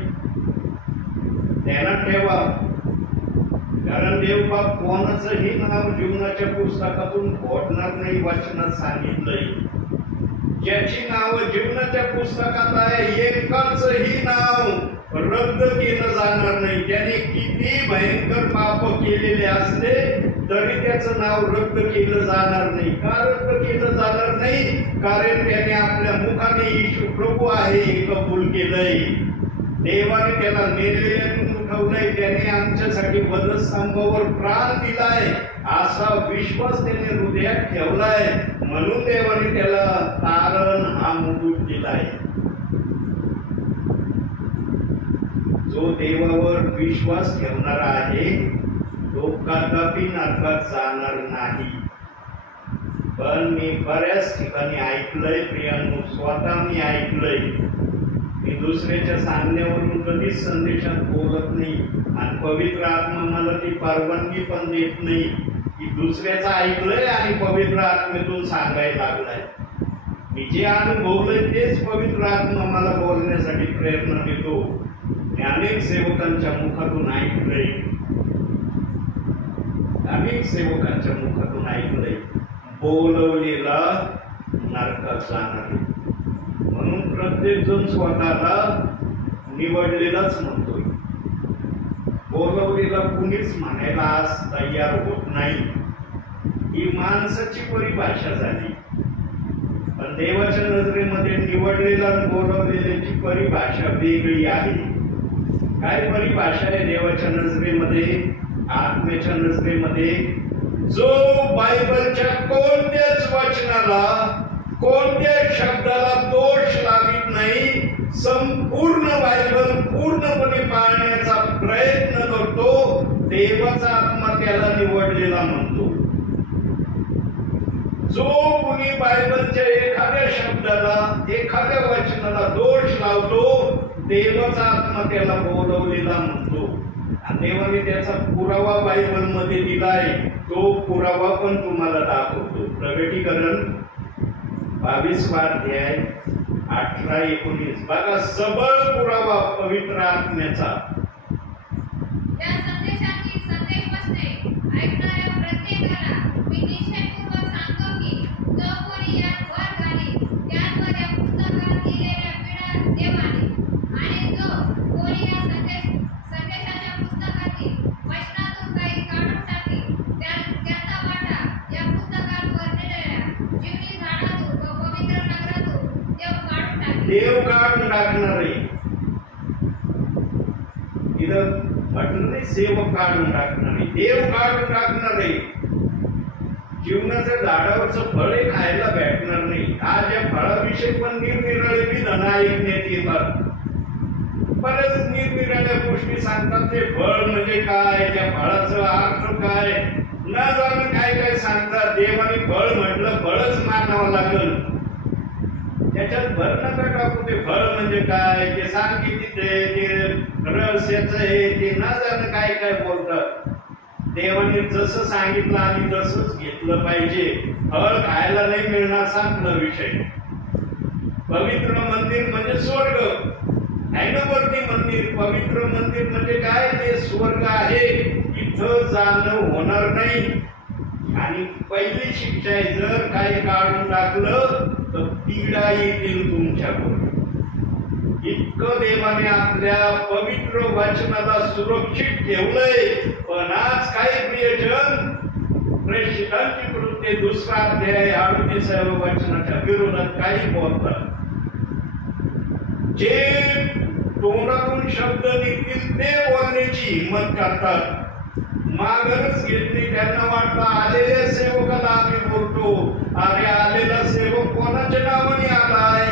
ध्यानात ठेवा. कारण देवबाप कोणाचंही नाव जीवनाच्या पुस्तकातून फोडणार नाही. वचनात सांगितलंय ज्याची नाव जीवनाच्या पुस्तकात आहे एकाचही नाव रद्द केलं जाणार नाही. त्याने किती भयंकर पाप केलेले असले तरी त्याचं नाव रद्द केलं जाणार नाही. का रद्द केलं जाणार नाही? कारण त्याने आपल्या मुखाने येशू प्रभू आहे हे कबूल केलंय. देवाने त्याला मेलेल्यातून उठवलंय. त्याने आमच्यासाठी वधस्तंभावर प्राण दिलाय. असा विश्वास त्याने हृदयात ठेवलाय. म्हणून देवाने त्याला तारण हा मुकुट दिलाय. जो देवावर विश्वास ठेवणारा आहे तो कदापि नरकात जाणार नाही. पण मी बऱ्याच ठिकाणी ऐकलंय प्रियांनो, स्वतः मी ऐकलंय. मी दुसऱ्याच्या सांगण्यावरून कधीच संदेशात बोलत नाही आणि पवित्र आत्मा मला ती परवानगी पण देत नाही की दुसऱ्याचं ऐकलंय आणि पवित्र आत्मेतून सांगायला लागलाय. मी जे अनुभवलंय तेच पवित्र आत्मा मला बोलण्यासाठी प्रयत्न देतो. मी अनेक सेवकांच्या मुखातून ऐकलंय, अनेक सेवकांच्या मुखातून ऐकलंय बोलवलेला नरकात जाणार. म्हणून प्रत्येक जण स्वतःला निवडलेलाच म्हणतोय. बोलवलेला कुणीच म्हणायला आज तयार होत नाही. ही माणसाची परिभाषा झाली. पण देवाच्या नजरेमध्ये निवडलेला बोलवलेल्याची परिभाषा वेगळी आहे. काय परिभाषा आहे देवाच्या नजरेमध्ये, आत्म्याच्या नजरेमध्ये? जो बायबलच्या कोणत्याच वचनाला, कोणत्या शब्दाला दोष लावित नाही, संपूर्ण बायबल पूर्णपणे पाळण्याचा प्रयत्न करतो, देवाचा आत्मा त्याला निवडलेला म्हणतो. जो कुणी बायबलच्या एखाद्या शब्दाला, एखाद्या वचनाला दोष लावतो, देवाचा आत्मा त्याला बोलवलेला म्हणतो. आणि देवाने त्याचा पुरावा बायबल मध्ये दिलाय. तो पुरावा पण तुम्हाला दाखवतो. प्रकटीकरण 22 अध्याय 18-19 बघा, सबळ पुरावा पवित्र आत्म्याचा. त्या संदेशाची संदेश वचने ऐकणाऱ्या प्रत्येकाला मी निश्चयपूर्वक सांगतो की जो कोणी यात वर घालील त्यावर या पुस्तकात दिलेल्या पीडा देवाने, आणि जो कोणी या संदेशाच्या पुस्तकातील वचनातून काही काढून टाकील त्याचा वाटा या पुस्तकात वर्णिलेल्या जीवनी झाडातून व पवित्र नगरातून देव काढून टाकणार आहे. इथं म्हटलं नाही सेवक काढून टाकणार आहे, देव काढून टाकणार आहे. जीवनाच्या झाडावरचं फळे खायला भेटणार नाही. आज या फळाविषयी पण निरनिराळे विधान ऐकण्यात येतात. बरेच गोष्टी सांगतात ते फळ म्हणजे काय, त्या फळाचा अर्थ काय, न जाणं काय काय सांगतात. देवाने फळ म्हटलं फळच मानावं लागल, त्याच्यात भर नका टाकू. ते फळ म्हणजे काय ते सांग किती, ते रहस्याचं आहे ते न जाणं काय काय बोलतात. देवाने जसं सांगितलं आम्ही तसंच घेतलं पाहिजे. फळ खायला नाही मिळणार संपला विषय. पवित्र मंदिर म्हणजे स्वर्ग आहे ना, वरती मंदिर. पवित्र मंदिर म्हणजे काय, ते स्वर्ग आहे, तिथं जाणं होणार नाही. आणि पहिली शिक्षा आहे, जर काही काढून टाकलं तर पीडा येतील तुमच्यावर. इतकं देवाने आपल्या पवित्र वचनाला सुरक्षित ठेवलंय. पण आज काही प्रियजन प्रेषितांची कृत्ये 2 अध्याय 38 वचनाच्या विरोधात काही बोलतात. जे तोंडातून शब्द निघतील ते बोलण्याची हिंमत करतात, मागच घेत नाही. त्यांना वाटतं आलेल्या सेवकाला आम्ही बोलतो. अरे आलेला सेवक कोणाच्या नावाने आलाय?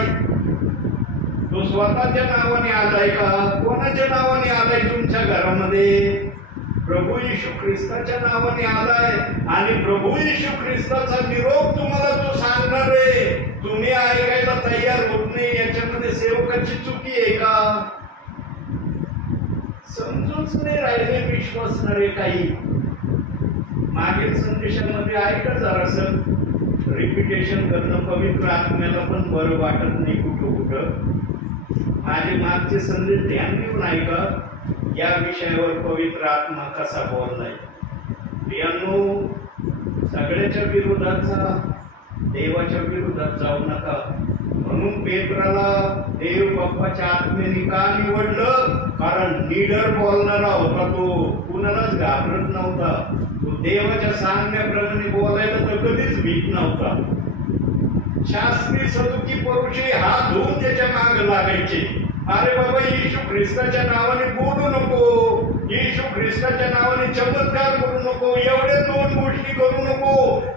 तो स्वतःच्या नावाने आलाय का? कोणाच्या नावाने आलाय? तुमच्या घरामध्ये प्रभू येशू ख्रिस्ताच्या नावाने आलाय. आणि प्रभू येशू ख्रिस्ताचा निरोप तुम्हाला तो सांगणार आहे, तुम्ही ऐकायला तयार होत नाही. याच्यामध्ये सेवकाची चुकी आहे का? समजूच नाही राहिले विश्वासणारे काही. मागील संदेशामध्ये ऐका जरासं, रिपिटेशन करणं पवित्र आत्म्याला पण बरं वाटत नाही कुठं कुठं. माझे मागचे संदेश ध्यान देऊन ऐका, या विषयावर पवित्र आत्मा कसा बोललाय. प्रियांनो, सगळ्याच्या विरोधाचा देवाच्या विरोधात जाऊ नका. म्हणून पेत्राला देव बाप्पाच्या आत्म्याने का निवडलं? कारण लीडर बोलणारा होता तो, कुणालाच घाबरत नव्हता. तो देवाच्या सांगण्याप्रमाणे बोलायला तर कधीच भीत नव्हता. शास्त्री सदुकी परुषी हात धुवून त्याच्या माग लागायचे. अरे बाबा, येशू ख्रिस्ताच्या नावाने बोलू नको, येशू ख्रिस्ताच्या नावाने चमत्कार करू नको, एवढ्या 2 गोष्टी करू नको.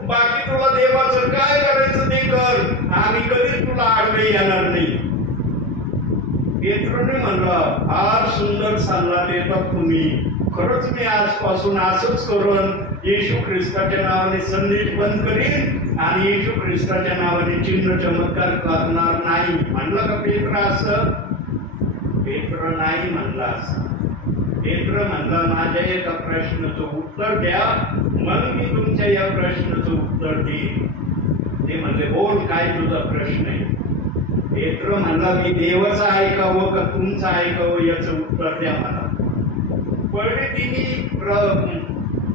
बाकी तुला देवाचं काय करायचं ते कर, आम्ही कधीच तुला आडवे येणार नाही. पेत्रने म्हणला, फार सुंदर सल्ला देतात तुम्ही. खरंच मी आजपासून असंच करून येशू ख्रिस्ताच्या नावाने संदेश बंद करीन आणि येशू ख्रिस्ताच्या नावाने चिन्ह चमत्कार करणार नाही. म्हणलं का पेत्र असं? पेत्र नाही म्हणला असं. पेत्र म्हणला, माझ्या एका प्रश्नाचं उत्तर द्या, मग मी तुमच्या या प्रश्नाचं उत्तर देईन. ते म्हणले, बोल, काय तुझा प्रश्न आहे? पेत्र म्हणला, मी देवाचं ऐकावं का तुमचं ऐकावं याचं उत्तर द्या मला. पहिले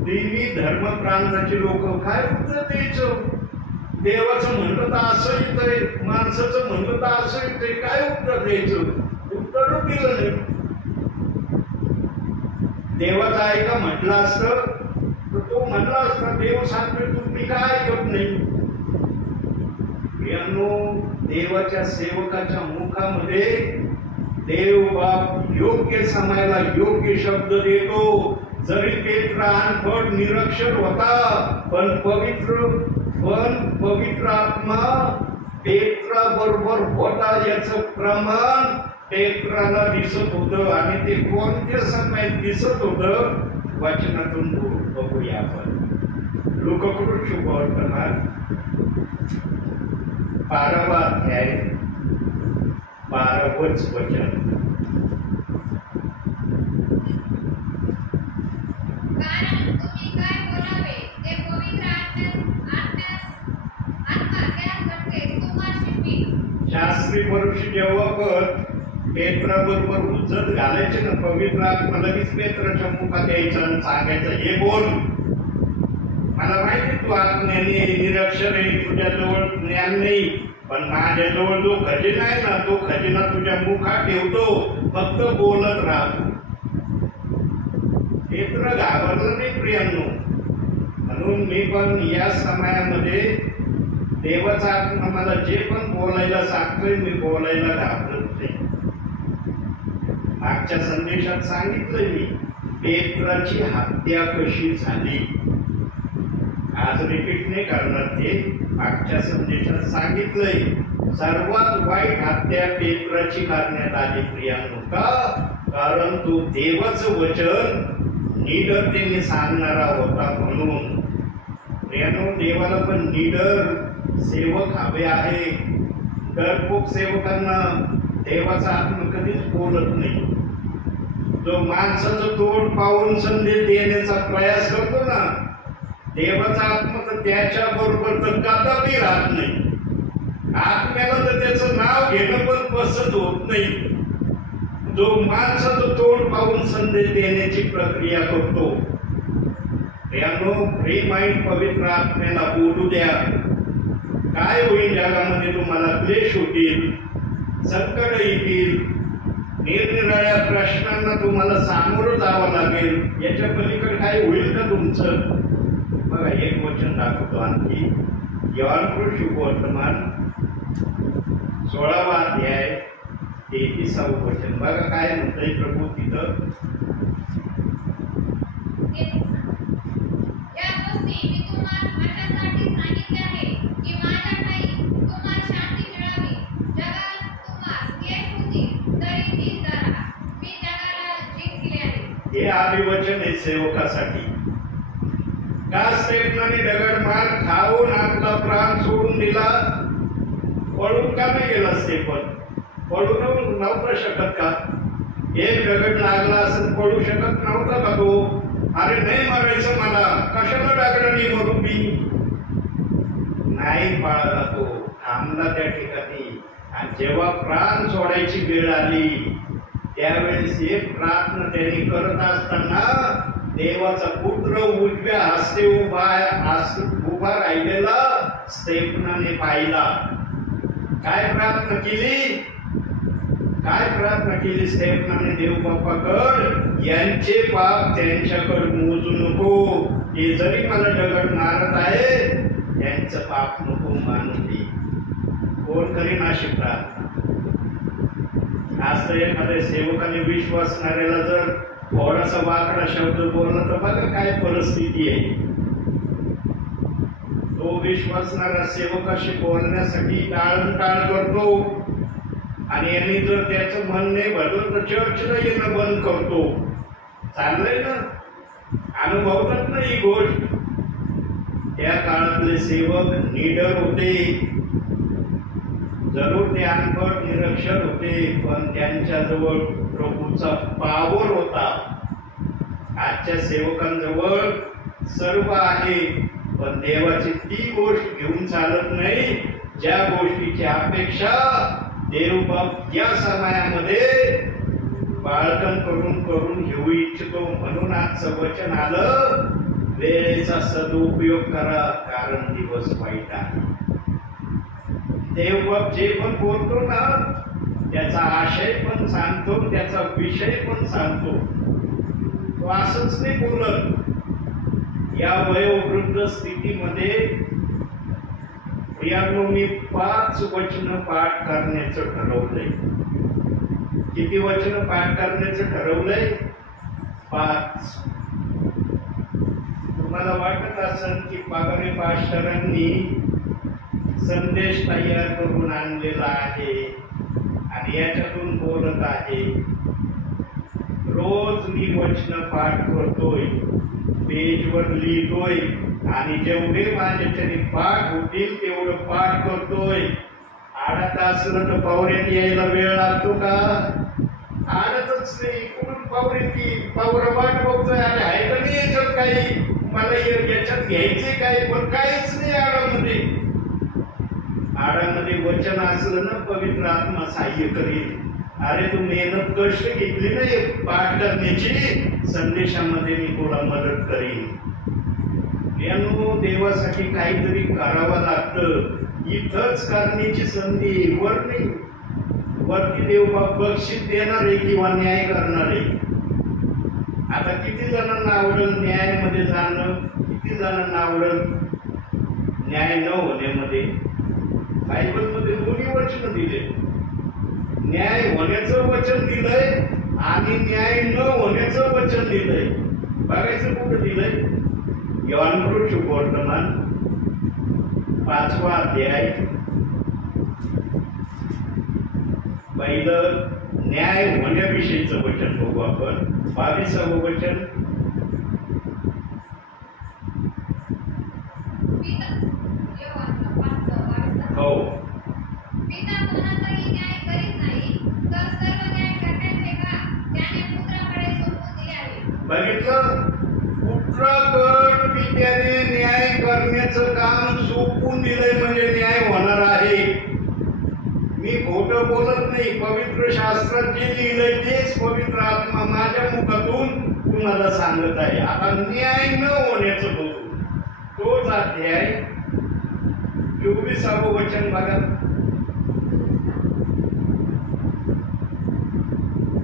तिन्ही धर्मप्रांताची लोक काय उत्तर द्यायचं? देवाचं म्हणलं तर असं येतंय, माणसाचं म्हणलं तर असं येतंय, काय उत्तर द्यायचं? उत्तर दिलं नाही. देवाचं ऐका म्हटलं असतं तर तो म्हणला असता, देव सांगतोय तुम्ही काय ऐकत नाही. देवाच्या सेवकाच्या मुखामध्ये देव बाप योग्य समयाला योग्य शब्द देतो. जरी पेत्र अनपढ निरक्षर होता, पण पवित्र आत्मा पेत्रा बरोबर होता याचं प्रमाण पेत्राला दिसत होतं. आणि ते कोणत्या समयात दिसत होतं वचनातून बघूया आपण. लोककृत शुभवर्तमान 12वा अध्याय 12वं वचन. कारण तुम्ही काय बोलावे ते पवित्र आत्मा त्यास घडते तुम्हाला शिकवी. शास्त्री परुषी जेव्हा पेत्राबरोबर उज्जत घालायचे ना, पवित्र आत्मा लगेच पेत्राच्या मुखात यायचं आणि सांगायचं, हे बोल, मला माहिती तू आज्ञानी निरक्षर आहे, तुझ्याजवळ ज्ञान नाही, पण माझ्याजवळ जो खजिना आहे ना, तो खजिना तुझ्या मुखात ठेवतो, फक्त बोलत राहतो. पेत्र घाबरलं नाही प्रियांनो. म्हणून मी पण या समयामध्ये देवाचा आत्मा मला जे पण बोलायला सांगतोय, मी बोलायला घाबरत नाही. मागच्या संदेशात सांगितलंय मी पेत्राची हत्या कशी झाली. आज रिपीट नाही करणार, ते मागच्या संदेशात सांगितलंय. सर्वात वाईट हत्या पेत्राची करण्यात आली प्रियांनो. का? कारण तो देवाचं वचन निडरतेने सांगणारा होता म्हणून. प्रियांनो, देवाला पण निडर सेवक हवे आहे. डरपोक सेवकांना देवाचा आत्मा कधीच बोलत नाही. जो माणसाचं तोंड पाहून संदेश देण्याचा प्रयास करतो ना, देवाचा आत्मा तर त्याच्या बरोबर तर कदापि राहत नाही. आत्म्याला तर त्याचं नाव घेणं पण पसंत होत नाही. जो माणसाचं तोंड पाहून संदेश देण्याची प्रक्रिया करतो. फ्री माइंड पवित्र आत्म्याला बोलू द्या. काय होईल जगामध्ये? तुम्हाला क्लेश होतील, संकट येतील, निरनिराळ्या प्रश्नांना तुम्हाला सामोरं जावं लागेल. याच्या पलीकडे काय होईल का तुमचं? बघा, एक वचन दाखवतो आणखी. योहान शुभवर्तमान 16वा अध्याय 33वे वचन. बघा काय म्हणतंय प्रभू तिथं. या गोष्टी मी तुम्हाला माझ्यासाठी सांगितल्या आहे की माझ्या ठायी तुम्हाला शांती मिळावी. जगात तुम्हाला क्लेश होतील, तरी धीर धरा. मी जगाला जिंकले आहे. हे अभिवचन आहे सेवकासाठी. का स्टेफनाने दगडमार खाऊन आपला प्राण सोडून दिला? पळून का नाही गेला स्टेफन? पळून नव्हता शकत का? एक दगड लागला असं पळू शकत नव्हता का तो? अरे नाही मरायचं मला, कशाला दगडाने मरू मी? नाही पाळला तो, थांबला त्या ठिकाणी. आणि जेव्हा प्राण सोडायची वेळ आली त्यावेळेस एक प्रार्थना त्यांनी करत असताना देवाचा पुत्र उजव्या हस्ते उभा राहिलेला स्टेफनाने पाहिला. काय प्रार्थना केली? काय प्रार्थना केली स्टेफनाने? देव बाप्पाकड यांचे पाप त्यांच्याकडे मोजू नको. हे जरी मला दगड मारत आहे, त्यांचं पाप नको मानू दे. कोण करीन अशी प्रार्थना? आज तर एखाद्या सेवकाने विश्वासणाऱ्याला जर थोडासा वाकडा शब्द बोलला तर बघा काय परिस्थिती आहे. तो विश्वासणारा सेवकाशी बोलण्यासाठी टाळमटाळ करतो. आणि यांनी जर त्याचं मन नाही भरलं तर चर्चला येणं बंद करतो. चाललंय ना, अनुभवतात ना ही गोष्ट. त्या काळातले सेवक निडर होते, जरूर ते अनपढ निरक्षर होते, पण त्यांच्याजवळ प्रभूचा पावर होता. आजच्या सेवकांजवळ सर्व आहे, पण देवाची ती गोष्ट घेऊन चालत नाही ज्या गोष्टीची अपेक्षा देवबाप या समयामध्ये बाळकन करून घेऊ इच्छितो. म्हणून आजचं वचन आलं, वेळेचा सदुपयोग करा, कारण दिवस वाईट आहे. देवबाप जे पण बोलतो ना, त्याचा आशय पण सांगतो, त्याचा विषय पण सांगतो. तो असंच नाही बोलत. या वयोवृद्ध स्थितीमध्ये प्रियांनो, मी 5 वचन पाठ करण्याचं ठरवलंय. किती वचन पाठ करण्याचं ठरवलंय? 5. तुम्हाला वाटत असेल की पागरे पास्टरांनी संदेश तयार करून आणलेला आहे आणि याच्यातून बोलत आहे. रोज मी वचन पाठ करतोय, पेजवर लिहितोय आणि जेवढे माझ्याच्याने पाठ होतील तेवढं पाठ करतोय. आडत असलं तर पावऱ्यात यायला वेळ लागतो का? आडतच नाही. कुठून पावऱ्याची पावरा वाट बघतोय. आणि आहे का नाही याच्यात काही? मला याच्यात घ्यायचे काय? पण काहीच नाही आडामध्ये. आडामध्ये वचन असलं ना, पवित्र आत्मा सहाय्य करील. अरे तू मेहनत कष्ट घेतली नाही पाठ करण्याची, संदेशामध्ये मी तुला मदत करीन. यानो, देवासाठी काहीतरी करावं लागतं. इथंच करण्याची संधी वर नाही. वरती देवबाप बक्षीस देणार आहे किंवा न्याय करणार आहे. आता किती जणांना आवडेल न्यायामध्ये जाणं? किती जणांना आवडेल न्याय न होण्यामध्ये? बायबलमध्ये दोन्ही वचन दिले. न्याय होण्याचं वचन दिलंय आणि न्याय न होण्याचं वचन दिलंय. बघायचं कुठं दिलंय? योहान शुभवर्तमान 5वा अध्याय पहिलं न्याय होण्याविषयीचं वचन बघू आपण. 22वं वचन. हो. पिता कोणाचाही न्याय करीत नाही, तर सर्व न्याय करण्याचे काम त्याने पुत्राकडे सोपवून दिले आहे. बघितलं, पुत्राकडे पित्याने न्याय करण्याचं काम सोपवून दिलंय म्हणजे न्याय होणार आहे. मी खोटं बोलत नाही. पवित्र शास्त्रात जे लिहिलंय तेच पवित्र आत्मा माझ्या मुखातून तुम्हाला सांगत आहे. आता न्याय न होण्याचं बघू. तोच अध्याय 24वं वचन बघा.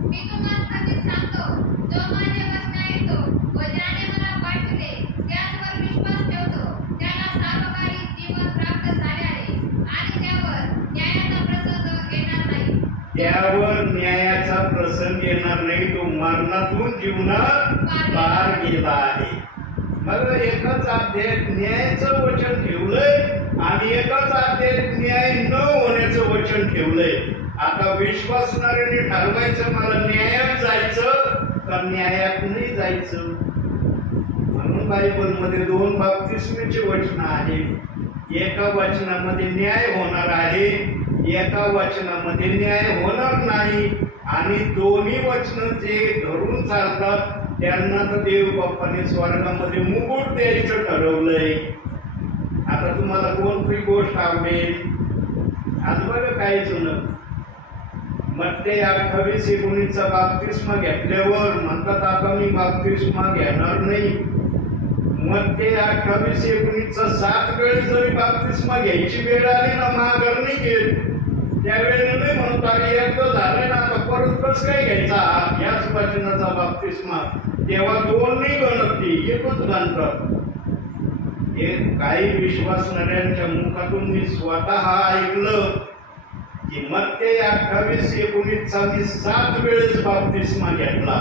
मी तुम्हाला कधीच सांगतो, जो माझ्या वचना ऐकतो व ज्याने मला पाठविले त्याचवर विश्वास ठेवतो, त्याला सार्वकालिक जीवन प्राप्त झाले आहे आणि त्यावर न्यायाचा प्रसंग येणार नाही. त्यावर न्यायाचा प्रसंग येणार नाही. तो मरणातून जीवनात पार गेला आहे. मग एकच अध्यायात न्यायाचं वचन ठेवलंय आणि एकाच अध्यायात न्याय न होण्याचं वचन ठेवलंय. आता विश्वासणाऱ्यांनी ठरवायचं मला न्यायात जायचं का न्यायात नाही जायचं. म्हणून बायबलमध्ये 2 बाप्तिस्मेचे वचन आहे. एका वचनामध्ये न्याय होणार आहे, एका वचनामध्ये न्याय होणार नाही. आणि दोन्ही वचन जे धरून चालतात त्यांना तर देव बाप्पाने स्वर्गामध्ये मुकुट द्यायचं ठरवलंय. आता तुम्हाला कोणती गोष्ट आवडेल. आज बघा काही जुनं मत्ते 28:19 बाप्तिस्मा घेतल्यावर म्हणतात आता मी बाप्तिस्मा घेणार नाही. मत्ते 28:19 7 वेळेस जरी बाप्तिस्मा घ्यायची वेळ आली ना, माघार नाही घेत. त्यावेळेला नाही म्हणतात एकदा झालं ना, आता परत कसं काय घ्यायचा याच वचनाचा बाप्तिस्मा. तेव्हा 2 नाही गणत, ते एकच गणतात. हे काही विश्वासणाऱ्यांच्या मुखातून मी स्वतः ऐकलं की मत्ते 28:19 मी 7 वेळेस बाप्तिस्मा घेतला.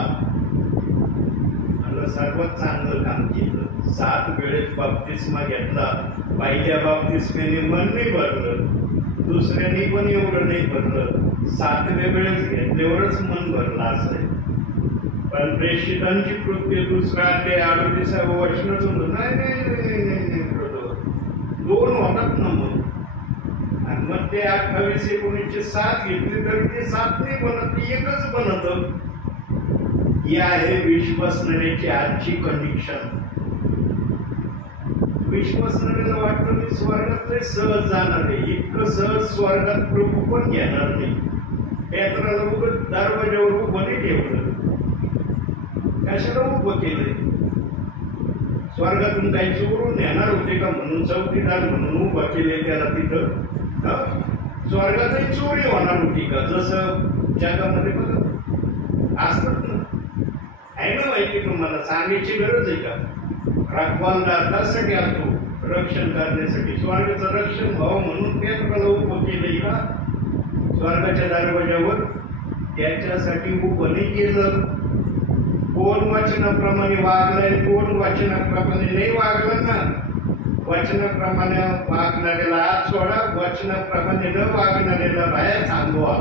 मला सर्वात चांगलं काम केलं. 7 वेळेस बाप्तिस्मा घेतला. पहिल्या बाप्तिस्मेने मन नाही भरलं, दुसऱ्याने पण एवढं नाही भरलं, 7व्या वेळेस घेतल्यावरच मन भरलं असं. पण प्रेषितांची कृत्य 2 अध्याय 38 वचनच होतं. नाही 2 होतात ना मग. आणि मग ते 28:19 7 घेतली तरी ते 7 नाही बनत, ते एकच बनत. ही आहे विश्वासणाऱ्याची आजची कंडिशन. विश्वासणाऱ्याला वाटतं मी स्वर्गात सहज जाणार आहे. इतकं सहज स्वर्गात प्रभू पण घेणार नाही. पेत्राला उभं दरवाजावर उभं नाही ठेवलं. कशाला उभं केलंय? स्वर्गातून काही चोरून येणार होते का म्हणून चौकीदार म्हणून उभं केले त्याला तिथं. स्वर्गातही चोरी होणार होती का? जसं जगामध्ये बघा असतात ना, आहे ना माहिती तुम्हाला, सांगायची गरज आहे का? राखवालदार त्यासाठी असतो, रक्षण करण्यासाठी. स्वर्गाचं रक्षण व्हावं म्हणून पेत्राला उभं केलंय का स्वर्गाच्या दरवाजावर? त्याच्यासाठी उभं नाही केलं. कोण वचनाप्रमाणे वागलाय, कोण वचनाप्रमाणे नाही वागलं ना. वचनाप्रमाणे वागणाऱ्याला आत सोडा, वचनाप्रमाणे न वागणाऱ्याला बाहेर थांबवा.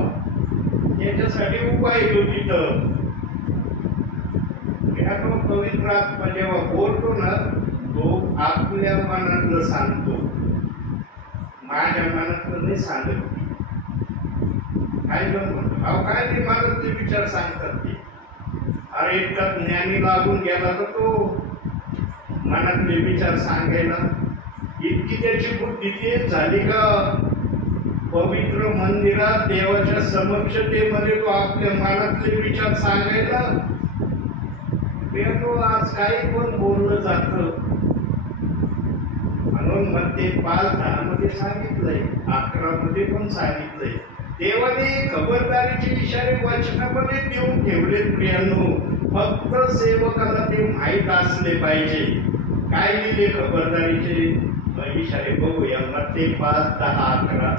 याच्यासाठी उपाय तो तिथं. पवित्र आत्मा जेव्हा बोलतो ना, तो आपल्या मनातलं सांगतो, माझ्या मनातलं नाही सांगत. काय म्हणतो अहो काय ते मनातले विचार सांगतात ते. अरे इतका ज्ञानी लागून गेला तर तो मनातले विचार सांगायला. इतकी त्याची बुद्धी तेच झाली का पवित्र मंदिरात देवाच्या समक्षतेमध्ये तो आपल्या मनातले विचार सांगायला. तो आज काही पण बोललं जात. म्हणून मध्ये 5:10 मध्ये सांगितलंय, 11 मध्ये पण सांगितलंय. देवाने खबरदारीचे इशारे वचनामध्ये देऊन ठेवले प्रियांनो. फक्त सेवकाला ते माहीत असले पाहिजे. काय लिहिले खबरदारीचे इशारे बघूया. मध्ये 5, 10, 11.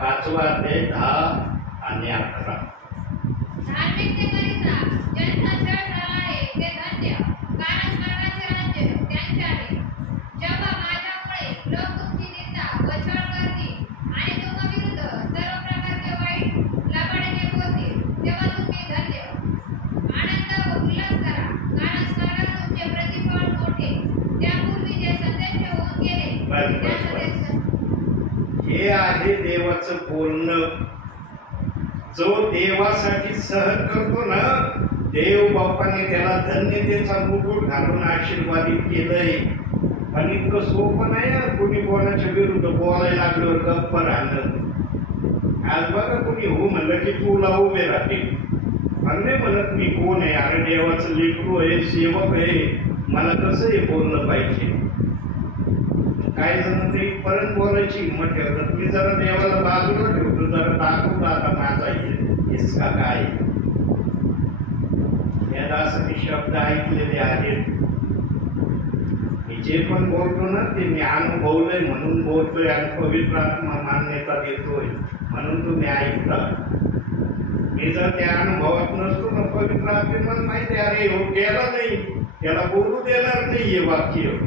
पाचवा अध्याय 10 आणि 11. धार्मिकतेकरिता ज्यांचा छळ झाला आहे ते धन्य, कारण स्वर्गाचे राज्य त्यांचे आहे. जेव्हा माझ्यामुळे लोक तुमची हे आहे देवाचं बोलणं. जो देवासाठी सहन करतो ना, देव बाप्पाने त्याला धन्यतेचा मुकुट घालून आशीर्वादित केलंय. पण इतकं सोपं नाही ना कुणी कोणाच्या विरुद्ध बोलायला लागल्यावर गप्प राहणं. आज बघा कुणी हो म्हणलं की तुला उभे राहते, पण नाही म्हणत मी कोण आहे, अरे देवाचं लेकरू आहे, सेवक आहे, मला कसं हे बोललं पाहिजे. काही जण ते परत बोलायची हिंमत ठेवतात. मी जरा देवाला बाजूला ठेवतो, जरा दाखवतो आता माझा इसका काय. याला असं मी शब्द ऐकलेले आहेत. मी जे पण बोलतो ना ते मी अनुभवलंय म्हणून बोलतोय आणि पवित्र आत्मा मान्यता देतोय म्हणून तुम्ही ऐकता. मी जर त्या अनुभवात नसतो ना, पवित्र आत्मा माहिती अरे हो गेला नाही, त्याला बोलू देणार नाही हे वाक्य.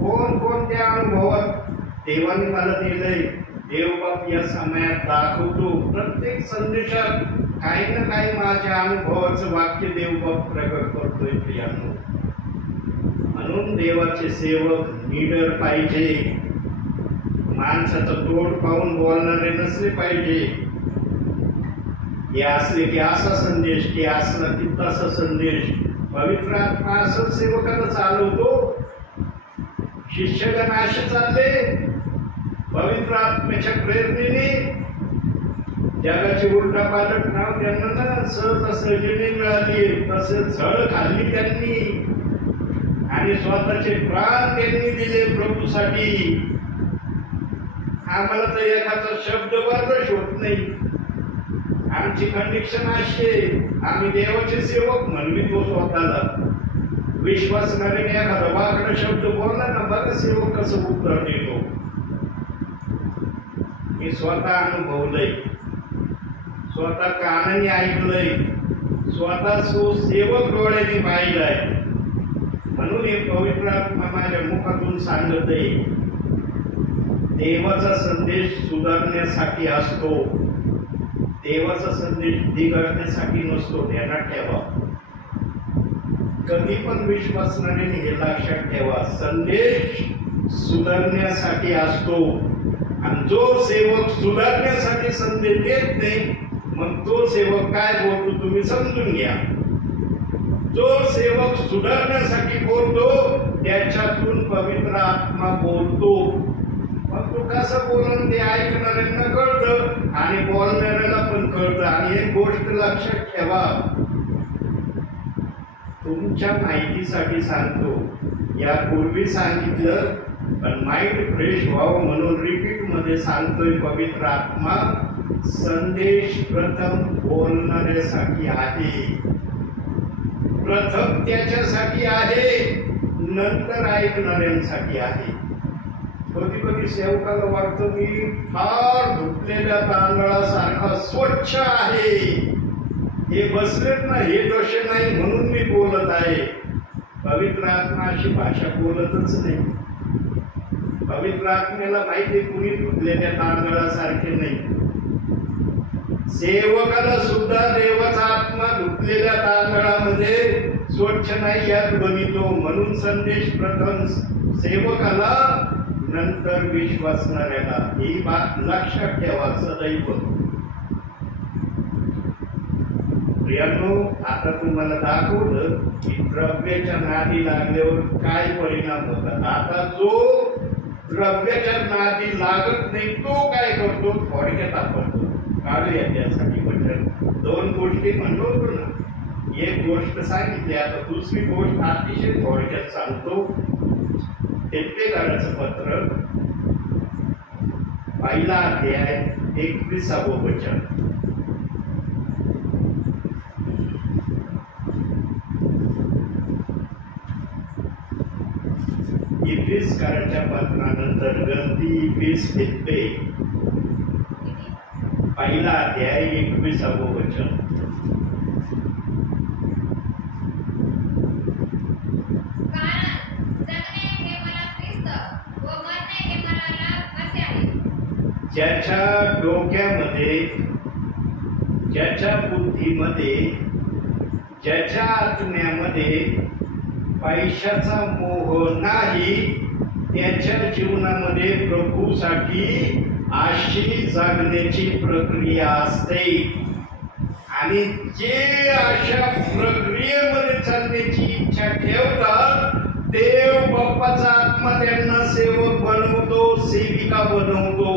कोण कोणत्या अनुभवात देवाने मला दिलंय, देवबाप या समयात दाखवतो. प्रत्येक संदेशात काही ना काही माझ्या अनुभवाचं वाक्य देवबाप प्रकट करतोय प्रियांनो. म्हणून देवाचे सेवक नीडर पाहिजे, माणसाचं तोड पाहून बोलणारे नसले पाहिजे. हे असले की असा संदेश, की असला की तसा संदेश. पवित्र आत्मा असं सेवकाला चालवतो. शिष्यगण असे चालले पवित्र आत्म्याच्या प्रेरणेने. जगाची उलटा पालट नाव त्यांना ना सहजसहजीने मिळाली, तसे झळ खाल्ली त्यांनी आणि स्वतःचे प्राण त्यांनी दिले प्रभूसाठी. आम्हाला तर एखादा शब्द बरदाश्त होत नाही. आमची कंडिशन अशी आहे, आम्ही देवाचे सेवक म्हणतो स्वतःला. विश्वासणारे एखादा वाकडा शब्द बोलला ना, बघा सेवक कसं उत्तर देतो. मी स्वतः अनुभवलंय, स्वतः कानाने ऐकलंय, स्वतः सेवक डोळ्याने पाहिलंय. म्हणून हे पवित्र आत्मा माझ्या मुखातून सांगत आहे. देवाचा संदेश सुधारण्यासाठी असतो, देवाचा संदेश बिघडण्यासाठी नसतो. ध्यानात ठेवा. कधी पण विश्वासनाने हे लक्षात ठेवा, संदेश सुधारण्यासाठी असतो. आणि जो सेवक सुधारण्यासाठी संदेश देत नाही, मग तो सेवक काय बोलतो तुम्ही समजून घ्या. जो सेवक सुधारण्यासाठी बोलतो त्याच्यातून पवित्र आत्मा बोलतो. मग तो कसं बोलून ते ऐकणाऱ्यांना कळतं आणि बोलणाऱ्याला पण कळतं. आणि एक गोष्ट लक्षात ठेवा, तुमच्या माहितीसाठी सांगतो, यापूर्वी सांगितलं पण माइंड फ्रेश व्हावं म्हणून रिपीट मध्ये सांगतोय. पवित्र आत्मा संदेश प्रथम बोलणाऱ्यासाठी आहे, प्रथम त्याच्यासाठी आहे, नंतर ऐकणाऱ्यांसाठी आहे. कधी कधी सेवकाला वाटतं मी फार धुतलेल्या तांदळासारखा स्वच्छ आहे, हे बसलेत ना हे दोषे नाही म्हणून मी बोलत आहे. पवित्र आत्मा अशी भाषा बोलतच नाही. पवित्र आत्म्याला माहिती कुणी धुतलेल्या तांदळासारखे नाही. सेवकाला सुद्धा देवाचा आत्मा धुतलेल्या तांदळामध्ये स्वच्छ नाही यात बघितो. म्हणून संदेश प्रथम सेवकाला, नंतर विश्वासणाऱ्याला. ही बात लक्षात ठेवा सदैव. प्रियांनो, आता तुम्हाला दाखवलं की द्रव्याच्या नादी लागल्यावर काय परिणाम होतात. आता जो द्रव्याच्या नादी लागत नाही तो काय करतो, थोडक्यात आपण काढूया त्यासाठी बटन. दोन गोष्टी म्हणलो ना, एक गोष्ट सांगितली, आता दुसरी गोष्ट अतिशय थोडक्यात सांगतो. टिप्पेकराचं पत्र, पहिला अध्याय 21 वचन. इफिसकरांच्या पत्रानंतर गलती 20 टिप्पे, पहिला अध्याय 21 वचन. ज्याच्या डोक्यामध्ये, ज्याच्या बुद्धीमध्ये, ज्याच्या आत्म्यामध्ये पैशाचा मोह नाही, त्याच्या जीवनामध्ये प्रभूसाठी अशी जगण्याची प्रक्रिया असते आणि जे अशा प्रक्रियेमध्ये चालण्याची इच्छा ठेवतात देव बाप्पाचा आत्मा त्यांना सेवक बनवतो, सेविका बनवतो.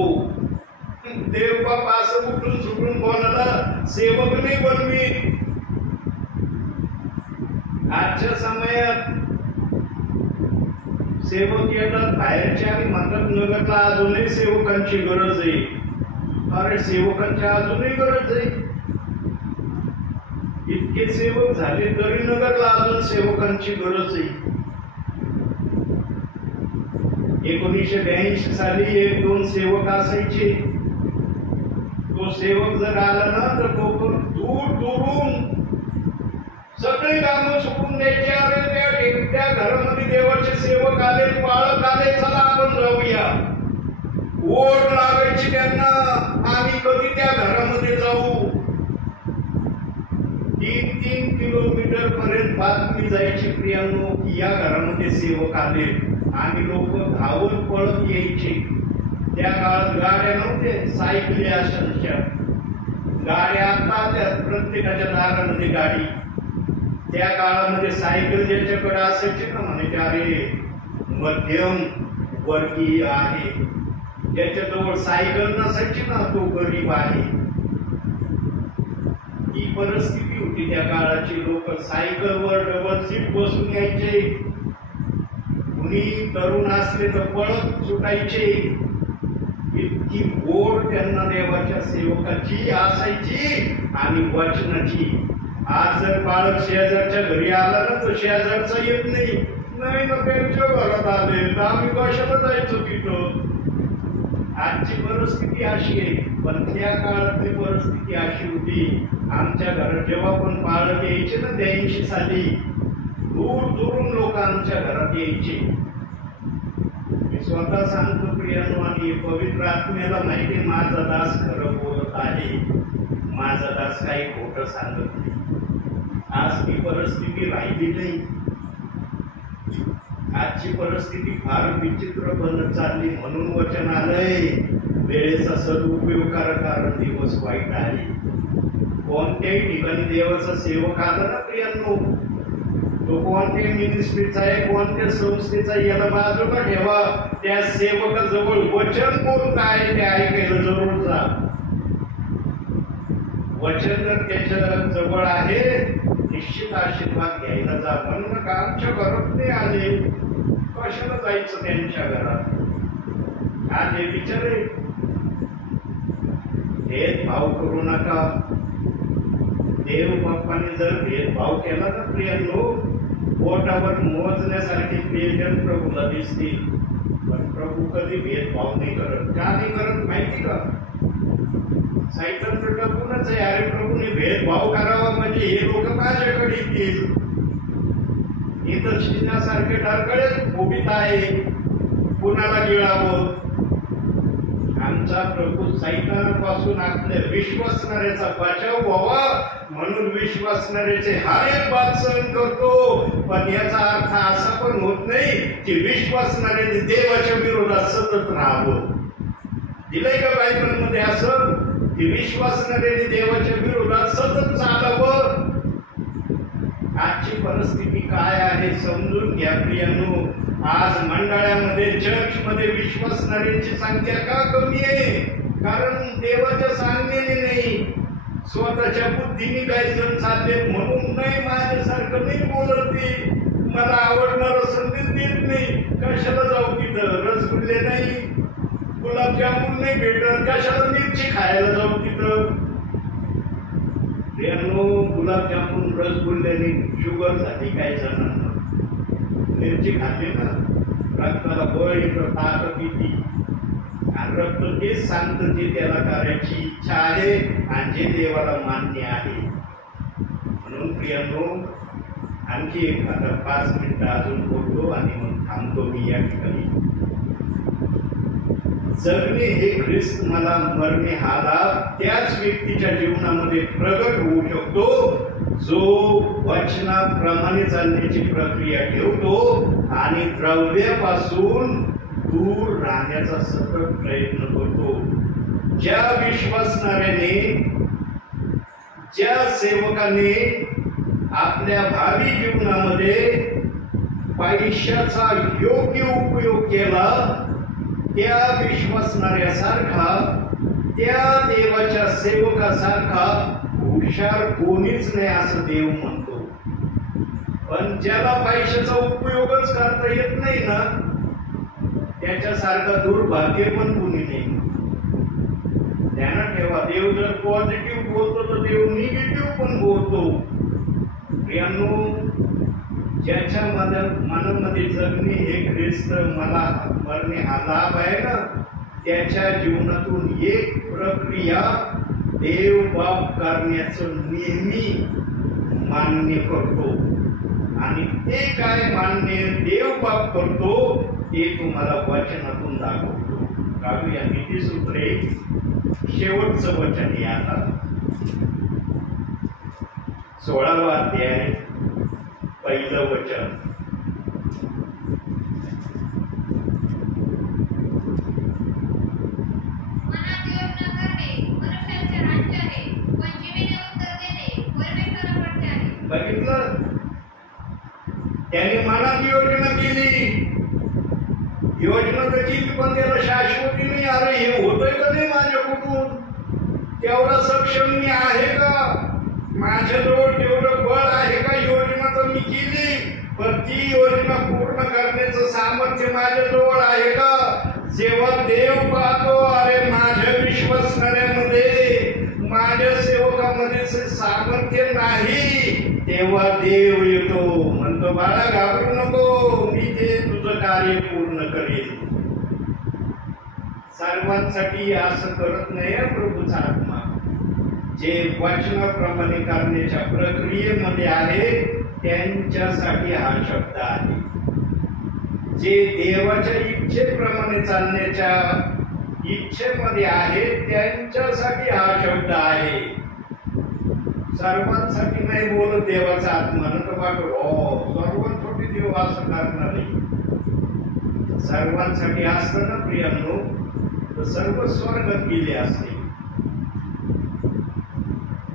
देव बाप्पा असं उठून सुटून कोणाला सेवक नाही बनवी. आजच्या समयात सेवक येतात बाहेरच्या आणि म्हणतात नगरला अजूनही सेवकांची गरज आहे. अरे सेवकांची अजूनही गरज आहे. इतके सेवक झाले तरी नगरला अजून सेवकांची गरज आहे. 1982 साली 1-2 सेवक असायचे. तो सेवक जर आला ना तर लोक दूर दूरून सगळे कामं सोडून द्यायचे. अरे त्या घरामध्ये देवाचे सेवक आले, पाळक आले, चला आपण जाऊया. ओढ लावायची त्यांना, आम्ही कधी त्या घरामध्ये जाऊ. 3-3 किलोमीटर पर्यंत बातमी जायची प्रियांनो की या घरामध्ये सेवक आले आणि लोक धावत पळत यायचे. त्या काळात गाड्या नव्हते, सायकली असायच्या. गाड्या आता त्या प्रत्येकाच्या दारामध्ये गाडी. त्या काळामध्ये सायकल ज्याच्याकडे असायची ना म्हणजे अरे मध्यम वर्गीय आहे. ज्याच्याजवळ सायकल नसायची ना तो गरीब आहे. ही परिस्थिती होती त्या काळाची. लोक सायकलवर डबल सीट बसून यायचे. कुणी तरुण असले तर पळत सुटायचे. इतकी ओढ त्यांना देवाच्या सेवकाची असायची आणि वचनाची. आज जर बाळक शेजारच्या घरी आला ना तर शेजारचा येत नाही. नाही ना त्यांच्या घरात आले तर आम्ही कशाला जायचो तिथं. आजची परिस्थिती अशी आहे. पण त्या काळातली परिस्थिती अशी होती. आमच्या घरात जेव्हा पण बाळक यायचे ना 82 साली दूर दूरून लोक आमच्या घरात यायचे. मी स्वतः सांगतो प्रियांनो आणि पवित्र आत्म्याला माहिती माझा दास खरं बोलत आहे. माझा दास काही खोटं सांगत नाही. आज ती परिस्थिती राहिली नाही. आजची परिस्थिती फार विचित्र बनत चालली. म्हणून वचन आलंय वेळेचा सदुपयोग करा कारण दिवस वाईट आहे. कोणत्याही ठिकाणी देवाचा सेवक आला ना प्रियांनो, तो कोणत्याही मिनिस्ट्रीचा आहे, कोणत्या संस्थेचा, याला बाजूला ठेवा. त्या सेवकाजवळ वचन कोणतं आहे ते ऐकायला जरूर जा. वचन जर त्याच्या जवळ आहे निश्चित आशीर्वाद घ्यायला जा. म्हणून आमच्या घरात नाही आले, कशाला जायचं त्यांच्या घरात. आज हे विचारे भेदभाव करू नका. देव बाप्पाने जर भेदभाव केला तर प्रियांनो बोटावर मोजण्यासारखे प्रियजन प्रभूला दिसतील. पण प्रभू कधी भेदभाव नाही करत. का नाही करत माहिती का? साहित्य प्रभूनच आहे. अरे प्रभूने भेदभाव करावा म्हणजे हे लोक माझ्याकडे येतील. इथं शिजण्यासारखे टारकळेच उभीत आहे, कुणाला गिळावं. आमचा प्रभू सैतानापासून आपल्या विश्वासणाऱ्याचा बचाव व्हावा म्हणून विश्वासणाऱ्याचे हर एक बात सहन करतो. पण याचा अर्थ असा पण होत नाही की विश्वासणाऱ्याने देवाच्या विरोधात सतत राहावं. दिलंय का बायबलमध्ये असं की विश्वासणाऱ्याने देवाच्या विरोधात सतत चालावं? आजची परिस्थिती काय आहे समजून घ्या प्रियांनो. आज मंडळामध्ये चर्चमध्ये विश्वासणाऱ्यांची संख्या का कमी आहे? कारण देवाच्या सांगण्याने नाही, स्वतःच्या बुद्धीने काही जण चालले म्हणून. नाही माझ्यासारखं नाही बोलत ते, मला आवडणारा संदेश देत नाही. कशाला जाऊ तिथं? रसगुल्ले नाही, गुलाबजामुन नाही भेटत, कशाला मिरची खायला जाऊ तिथं? गुलाबजामुन रसगुल्ल्याने शुगर झाली काही जणांना. मिरची खाल्ली ना रक्ताला बळ येतं, ताकद येते. आणि रक्त तेच सांगतं जे त्याला करायची इच्छा आहे आणि जे देवाला मान्य आहे. म्हणून प्रियांनो आणखी एखादा 5 मिनिटं अजून बोलतो आणि मग थांबतो मी या ठिकाणी. जगणे हे ख्रिस्त मला, मरणे हा लाभ त्याच व्यक्तीच्या जीवनामध्ये प्रगट होऊ शकतो जो वचनाप्रमाणे चालण्याची प्रक्रिया ठेवतो आणि द्रव्यापासून दूर राहण्याचा सतत प्रयत्न करतो. ज्या विश्वासणाऱ्याने, ज्या सेवकाने आपल्या भावी जीवनामध्ये पैशाचा योग्य उपयोग केला, त्या विश्वासणाऱ्यासारखा, त्या देवाच्या सेवकासारखा हुशार कोणीच नाही असं देव म्हणतो. पण ज्याला पैशाचा उपयोगच करता येत नाही ना, त्याच्यासारखा दुर्भाग्य पण कोणी नाही. ध्यानात ठेवा, देव जर पॉझिटिव्ह बोलतो तर देव निगेटिव्ह पण बोलतो. प्रियांनो, ज्याच्या मनामध्ये जगणे हे ख्रिस्त मला मरणे हा लाभ आहे ना, त्याच्या जीवनातून एक प्रक्रिया देव बाप करण्याचं नेहमी मान्य करतो. आणि ते काय मान्य देव बाप करतो ते तुम्हाला वचनातून दाखवतो. काढूया नीतिसूत्रे, शेवटचं वचन आहे आता 16वा अध्याय, पहिलं वचन. मनात योजना करणे मनुष्याचे राज्य आहे, पण जिभेने उत्तर देणे परमेश्वराकडचे आहे. बघितलं, त्याने मनात योजना केली. योजना तर केली पण त्याला शाश्वती नाही. अरे हे होतंय का नाही माझ्याकडून? तेवढा सक्षम मी आहे का? माझ्याजवळ तेवढं बळ आहे का? योजना तर मी केली, पण ती योजना पूर्ण करण्याचं सामर्थ्य माझ्याजवळ आहे का? जेव्हा देव पाहतो, अरे माझ्या विश्वासणाऱ्यामध्ये, माझ्या सेवकामध्ये सामर्थ्य नाही, तेव्हा देव येतो, म्हणतो बाळा घाबरू नको, मी ते तुझं कार्य पूर्ण करेल. सर्वांसाठी असं करत नाही प्रभूचा आत्मा. जे वचनाप्रमाणे करण्याच्या प्रक्रियेमध्ये आहे त्यांच्यासाठी हा शब्द आहे. जे देवाच्या इच्छेप्रमाणे चालण्याच्या इच्छेमध्ये आहे त्यांच्यासाठी हा शब्द आहे. सर्वांसाठी नाही बोलत देवाचा आत्मा. नका वाटो सर्वांसाठी देव असं करणार नाही. सर्वांसाठी असतं ना प्रियांनो, तर सर्व स्वर्गात गेले असते.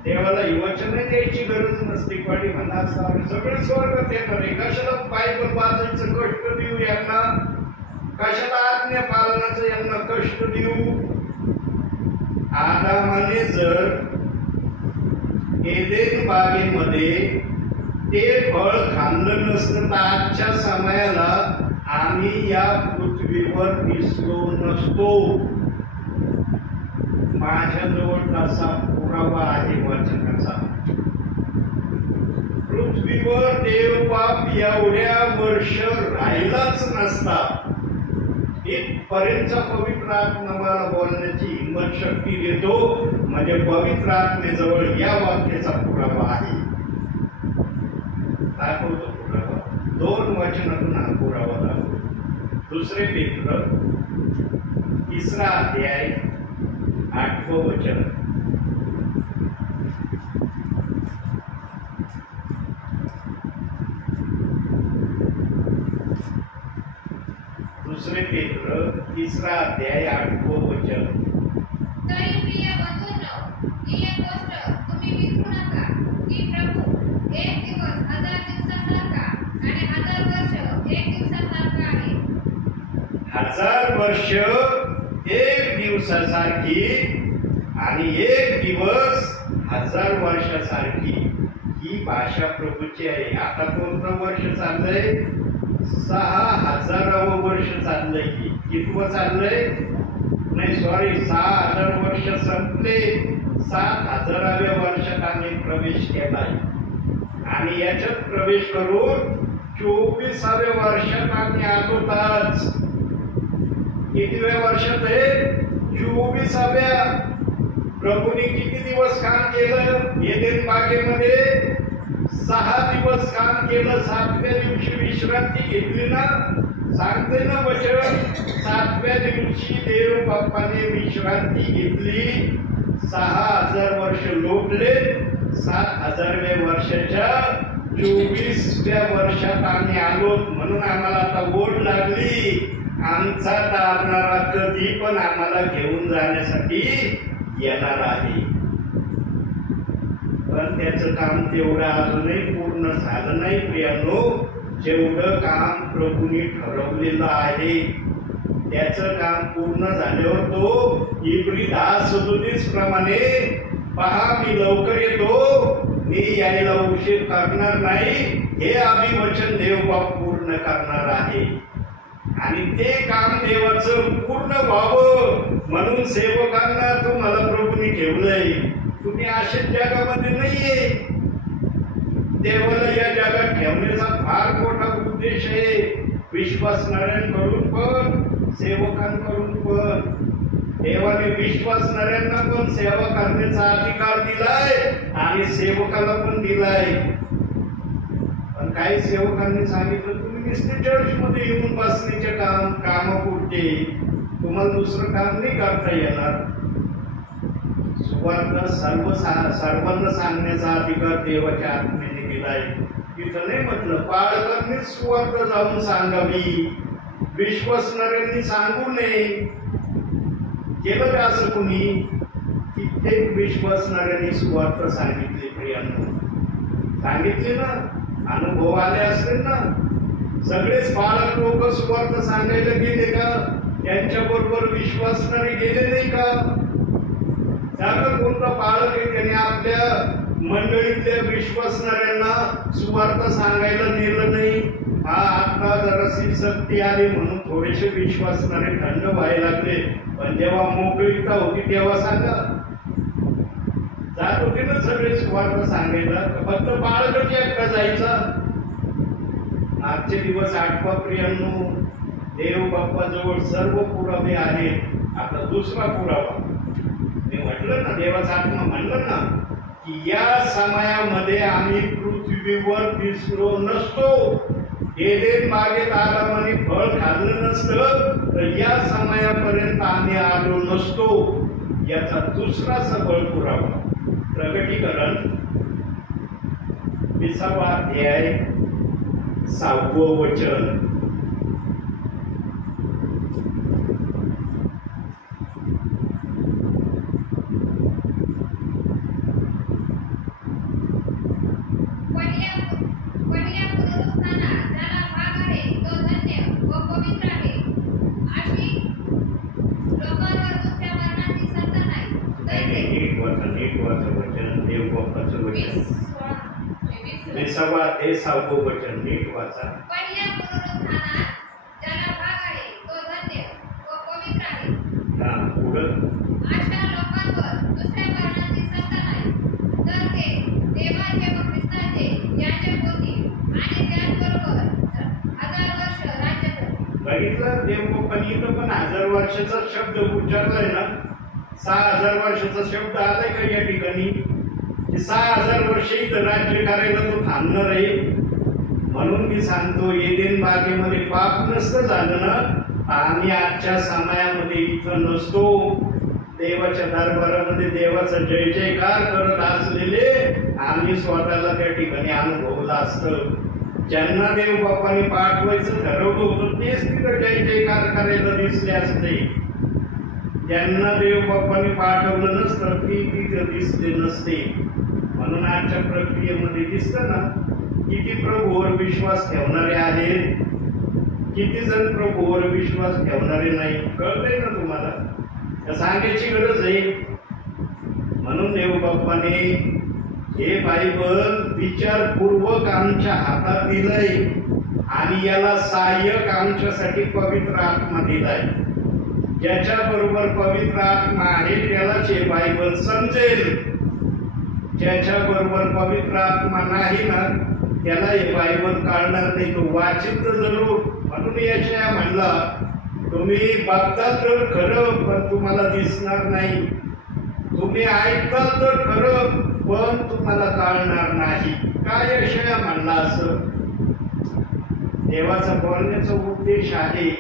देवाला ही वचन द्यायची गरज नसते. पाणी म्हणा सगळे स्वर्गात येणार आहे. कशाला बायबल वाचायचं कष्ट देऊ यांना? कशाला आज्ञा पालनाचं यांना कष्ट देऊ? आदामाने जर एदेन बागेमध्ये ते फळ खाल्लं नसतं तर आजच्या समयाला आम्ही या पृथ्वीवर दिसलो नसतो. माझ्याजवळ तसा पुरावा आहे वचनाचा. पृथ्वीवर देव बाप एवढ्या वर्ष राहिलाच नसता. इथपर्यंतचा पवित्र आत्मा मला बोलण्याची हिंमत शक्ती देतो, म्हणजे पवित्र आत्मेजवळ या वाक्याचा पुरावा आहे. दाखवतो पुरावा. 2 वचनातून हा पुरावा दाखवतो. 2 पेत्र 3रा अध्याय 8वं वचन. दुसरे पेत्र 3रा अध्याय 8वं वचन. तरी प्रिय बंधूंनो, ही एक गोष्ट तुम्ही विसरू नका की प्रभू एक दिवस 1000 दिवसासारखा आणि 1000 वर्ष एक दिवसासारखा आहे. 1000 वर्ष एक दिवसासारखी आणि एक दिवस 1000 वर्षासारखी. ही भाषा प्रभूची आहे. आता कोणतं वर्ष चाललंय? 6000वं वर्ष चाललंय. कितवं चाललंय? नाही सॉरी, 6000 वर्ष संपले. 7000व्या वर्षात आम्ही प्रवेश केलाय आणि याच्यात प्रवेश करून 24व्या वर्षात आम्ही आलोच. कितीव्या वर्षात आहे? 24व्या. प्रभूने किती दिवस काम केलं? एदेन बागेमध्ये 6 दिवस काम केलं. 7व्या दिवशी विश्रांती घेतली ना. सांगते ना वचन, 7व्या दिवशी देव बाप्पाने विश्रांती घेतली. 6000 वर्ष लोटले. 7000व्या वर्षाच्या 24व्या वर्षात आम्ही आलो. म्हणून आम्हाला आता ओढ लागली. आमचा तारणारा कधी पण आम्हाला घेऊन जाण्यासाठी येणार आहे. पण त्याचं काम तेवढं अजूनही पूर्ण झालं नाही प्रियांनो. जेवढं काम प्रभूंनी ठरवलेलं आहे त्याचं काम पूर्ण झाल्यावर तो इब्री 10:37 प्रमाणे, पहा मी लवकर येतो, मी यायला उशीर करणार नाही, हे अभिवचन देवबाप पूर्ण करणार आहे. आणि ते काम देवाचं पूर्ण व्हावं म्हणून सेवकांना तुम्हाला प्रभूंनी ठेवलंय. तुम्ही अशाच जगामध्ये नाहीये. देवाला या जगात ठेवण्याचा फार मोठा उद्देश आहे. विश्वासणाऱ्यांकडून पण सेवकांकडून पण. देवाने विश्वासणाऱ्यांना पण सेवा करण्याचा अधिकार दिलाय आणि सेवकाला पण दिलाय. पण काही सेवकांनी सांगितलं तुम्ही नुसते चर्च मध्ये येऊन बसण्याचे कामापुरते, तुम्हाला दुसरं काम नाही करता येणार. सुवार्थ सर्वांना सांगण्याचा अधिकार देवाच्या आत्म्याने दिलाय. तिथं नाही म्हटलं पालकांनी सुवार्थ जाऊन सांगावी, विश्वासणाऱ्यांनी सांगू नये. केलं का असं कोणी? कित्येक विश्वासणाऱ्यांनी सुवार्थ सांगितली प्रियांनो, सांगितली ना, अनुभव आले असतील ना. सगळेच पालक लोक सुवार्थ सांगायला गेले का? त्यांच्या बरोबर विश्वासणारे गेले नाही का? त्यावर कोणता पालक आहे त्याने आपल्या मंडळीतल्या विश्वासणाऱ्यांना सुवार्थ सांगायला नेलं नाही? हा आता जराशी सक्ती आली म्हणून थोडेसे विश्वासणारे थंड व्हायला लागले. पण जेव्हा मोकळीकता होती तेव्हा सांगा, जात होते ना सगळे सुवार्थ सांगायला, फक्त बाळकच एकटा जायचा. आजचे दिवस आठवा प्रियांनो, देव बाप्पाजवळ सर्व पुरावे आहेत. आता दुसरा पुरावा मी म्हटलं ना, देवाचा आत्मा म्हणलं ना की या समयामध्ये आम्ही पृथ्वीवर दिसलो नसतो. एदेन बागेत आदामाने फळ खाल्लं नसतं तर या समयापर्यंत आम्ही आलो नसतो. याचा दुसरा सबळ पुरावा प्रकटीकरण 20 अध्याय 6वं वचन. ते 6वं वचन नीट वाचा. पहिल्या पुनरुत्थानात ज्याला भाग आहे तो धन्य व पवित्र आहे. अशा लोकांवर दुसऱ्या मरणाची सत्ता नाही, तर ते देवाचे व ख्रिस्ताचे याचे होतील आणि त्याचबरोबर 1000 वर्ष राज्य करतील. बघितलं देवबाप्पांनी इथं पण 1000 वर्षाचा शब्द उच्चारलाय ना. 6000 वर्षाचा शब्द आलाय का या ठिकाणी? 6000 वर्ष इथं राज्य करायला तो थांबणार आहे. म्हणून मी सांगतो, एदेन बागेमध्ये पाप नसतं झालं ना, आम्ही आजच्या समयामध्ये इथं नसतो. देवाच्या दरबारामध्ये देवाचा जय जयकार करत असलेले आम्ही स्वतःला त्या ठिकाणी अनुभवलं असतं. ज्यांना देव बाप्पाने पाठवायचं ठरवलं होतं तेच तिथं जय जयकार करायला दिसले असते. ज्यांना देव बाप्पाने पाठवलं नसतं ती तिथं दिसले नसते. म्हणून आजच्या प्रक्रियेमध्ये दिसतं ना, किती प्रभूवर विश्वास ठेवणारे आहेत, किती जण प्रभूवर विश्वास ठेवणारे नाही. कळतंय ना तुम्हाला? सांगायची गरज आहे. म्हणून देव बाप्पाने हे बायबल विचारपूर्वक आमच्या हातात दिलंय आणि याला सहाय्यक आमच्यासाठी पवित्र आत्मा दिलाय. ज्याच्या बरोबर पवित्र आत्मा आहे त्यालाच हे बायबल समजेल. ज्याच्या बरोबर पवित्र आत्मा नाही ना त्याला हे बायबल कळणार नाही. तो वाचित जरूर. म्हणून यशाया म्हणला, तुम्ही बघता तर खरं पण तुम्हाला दिसणार नाही, तुम्ही ऐकता तर खरं पण तुम्हाला कळणार नाही. काय यशाया म्हणला असं? देवाचा बोलण्याचा उद्देश आहे,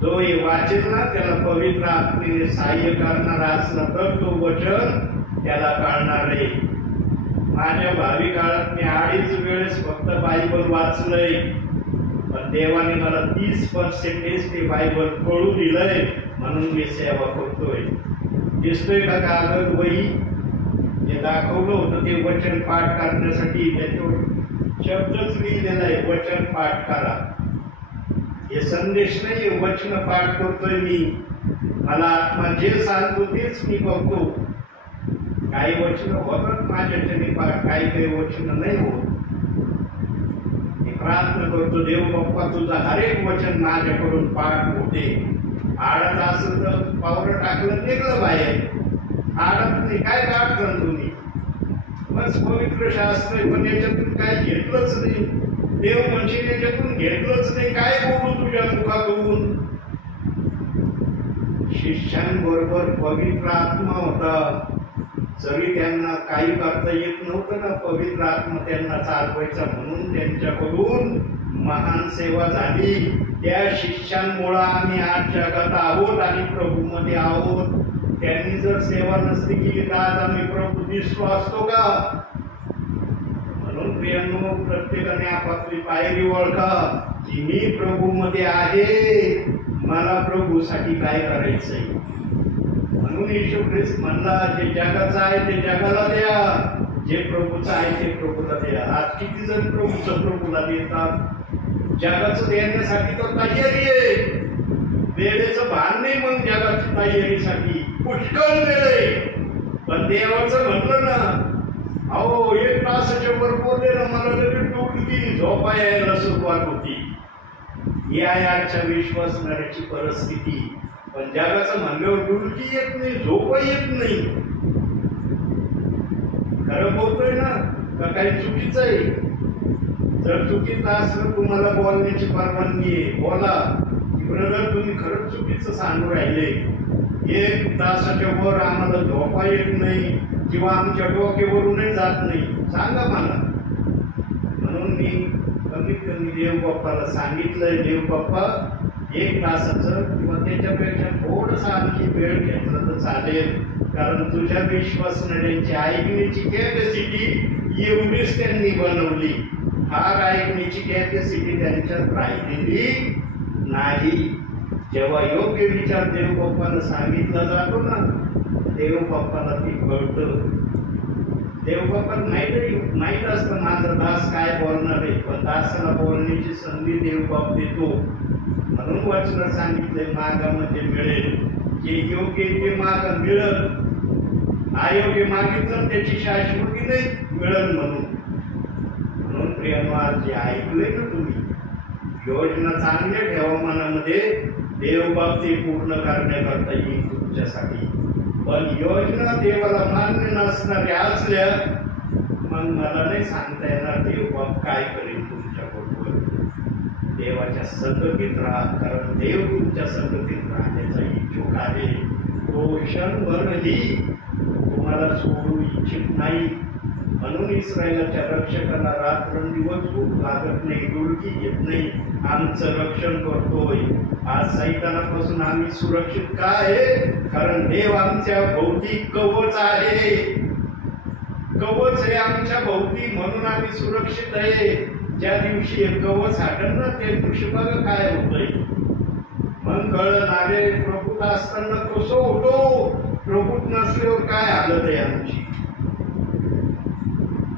जो हे वाचेल ना त्याला पवित्र आत्मेने सहाय्य करणारा असला तर तो वचन त्याला कळणार आहे. माझ्या भावी काळात मी 2.5 वेळेस फक्त बायबल वाचलंय, पण पण देवाने मला 30% ते बायबल कळू दिलंय, म्हणून मी सेवा करतोय. दिसतोय का कागद वही? जे दाखवलं होतं ते वचन पाठ करण्यासाठी त्याच्यावर शब्दच लिहिलेला आहे, वचन पाठ करा. हे संदेश नाही, वचन पाठ करतोय मी. मला आत्मा जे सांगतो तेच मी बघतो. काही वचन होतात माझ्याच्याने पाठ, काही वचन नाही होत. मी प्रार्थना करतो, देव बाप्पा तुझं हर एक वचन माझ्याकडून पाठ होते. आडत असं तर पावलं टाकलं निघलं बाहेर. आडत नाही काय अडचण तुम्ही? बस पवित्र शास्त्र पण याच्यातून काय घेतलंच नाही. देव म्हणजे याच्यातून घेतलंच नाही. काय बोलू तुझ्या मुखातून? शिष्यांबरोबर पवित्र आत्मा होता. जरी त्यांना काही करता येत नव्हतं ना, पवित्र आत्मा त्यांना चालवायचा, म्हणून त्यांच्याकडून महान सेवा झाली. त्या शिष्यांमुळे आम्ही आज जगात आहोत आणि प्रभूमध्ये आहोत. त्यांनी जर सेवा नसती केली तर आज आम्ही प्रभू दिसलो असतो का? म्हणून प्रियांनो, प्रत्येकाने आपापली पायरी ओळखा की मी प्रभूमध्ये आहे, मला प्रभूसाठी काय करायचंय. म्हणून येशू ख्रिस्त म्हणला, जे जगाचं आहे ते जगाला द्या, जे प्रभूचं आहे ते प्रभूला द्या. आज किती जण प्रभूला देतात? जगाचं देण्यासाठी तर तयारी आहे, वेळेचं भान नाही. मग जगाची तयारीसाठी पुष्कळ वेळ आहे. पण देवाचं म्हणलं ना, अहो 1 तासाच्या वर बोलले ना, मला लगेच डोकली झोपा यायला सुरुवात होती. ही आहे आजच्या विश्वासणाऱ्याची परिस्थिती. पण जगाचं म्हणल्यावर डुलकी येत नाही, झोप येत नाही. खरं बोलतोय ना का काही चुकीचं आहे? जर चुकीचं असलं तुम्हाला बोलण्याची परवानगी आहे, बोला. ब्रदर तुम्ही खरंच चुकीचं सांगू राहिले, 1 तासाच्या वर आम्हाला झोपा येत नाही किंवा आमच्या डोक्यावरूनही जात नाही, सांगा मला. म्हणून मी कमीत कमी देव बाप्पाला सांगितलंय, देव बाप्पा 1 तासाचं किंवा त्याच्यापेक्षा थोडंसं आणखी वेळ घेतला तर चालेल. कारण तुझ्या विश्वासणाऱ्यांची ऐकण्याची कॅपॅसिटी एवढीच त्यांनी बनवली. फार ऐकण्याची कॅपॅसिटी त्यांच्यात राहिलेली नाही. जेव्हा योग्य विचार देव बाप्पाला सांगितला जातो ना, देव बाप्पाला ती कळतं. देव बाप्पाला माहित असतं माझा दास काय बोलणार आहे, पण दासाला बोलण्याची संधी देव बाप देतो. म्हणून वचन सांगितलंय, मागामध्ये मिळेल, जे योग्य ते मागा मिळेल. अयोग्य मागितलं त्याची शाश्वती नाही मिळेल. म्हणून प्रियांनो, आज जे ऐकलंय ना तुम्ही, योजना चांगल्या ठेवा मनामध्ये. देव बाप ते पूर्ण करण्याकरता येईल तुमच्यासाठी. पण योजना देवाला मान्य नसणाऱ्या असल्या, मग मला नाही सांगता येणार देव बाप काय करेल तुमच्याबरोबर. देवाच्या संगतीत राहा, कारण देव तुमच्या संगतीत राहण्याचा इच्छुक आहे. तो क्षणभरही तुम्हाला सोडू इच्छित नाही. म्हणून इस्रायलाच्या रक्षकाला रात्रंदिवस झोप लागत नाही, डुलकी येत नाही. आमचं रक्षण करतोय. आज सैतानापासून आम्ही सुरक्षित का आहे? कारण देव आमच्या भोवती कवच आहे. कवच आहे आमच्या भोवती, म्हणून आम्ही सुरक्षित आहे. ज्या दिवशी हे कवच हटल ना, त्या दिवशी बघा काय होतंय. मग कळलं नारे, प्रभूत असताना कसं होतो, प्रभूत नसल्यावर काय हालत आहे आमची.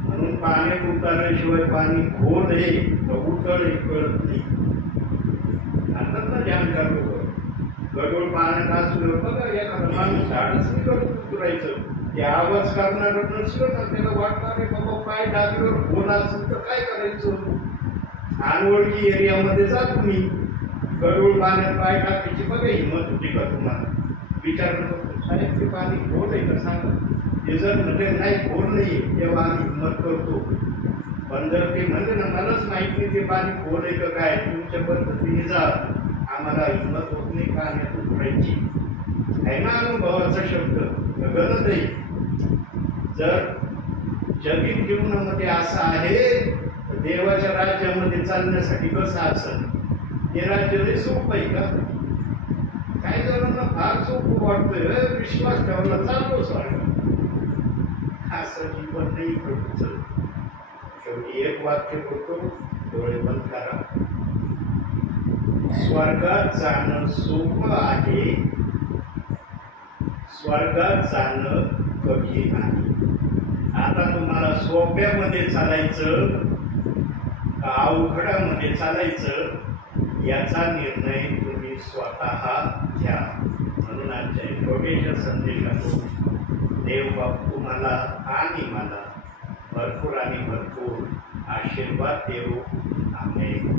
म्हणून पाण्यात उतारल्याशिवाय पाणी खोल आहे उतळ आहे कळत नाही. म्हणतात ना जाणकार लोक, गडोळ पाण्यात असल्यावर बघा एखादा माणूस झाडच नाही करत उतरायचं. ते आवाज करणार नसलं ना, त्याला वाटणार आहे बाबा पाय टाकल्यावर खोल असेल तर काय करायचं. अनोळखी एरियामध्ये जा तुम्ही, गडोळ पाण्यात पाय टाकायची बघा हिंमत होती का तुम्हाला? विचार करतो साहेब ते पाणी खोल आहे का सांगा. ते जर म्हणजे नाही खोल नाही तेव्हा आम्ही हिंमत करतो. पण जर ते म्हणले ना मलाच माहित नाही ते पाणी खोल आहे का काय, तुमच्या पद्धतीने जा, आम्हाला हिंमत होत नाही पाण्यात उतरायची. आहे ना अनुभवाचा शब्द गलत आहे. जर जगीन जीवनामध्ये असं आहे तर देवाच्या राज्यामध्ये चालण्यासाठी कसं असेल? हे राज्य लय सोपं आहे का? काही जणांना फार सोपं वाटतोय, विश्वास ठेवला चालतो सारखं. असं जीवन नाही प्रभूचं. शेवटी एक वाक्य करतो, डोळे बंद करा. स्वर्गात जाणं सोपं आहे, स्वर्गात जाणं कठीण आहे. आता तुम्हाला सोप्यामध्ये चालायचं का अवघडामध्ये चालायचं याचा निर्णय तुम्ही स्वतः घ्या. म्हणून आजच्या छोट्याशा संदेशातून देव बाप तुम्हाला आणि मला भरपूर आणि भरपूर आशीर्वाद देऊ. आमेन.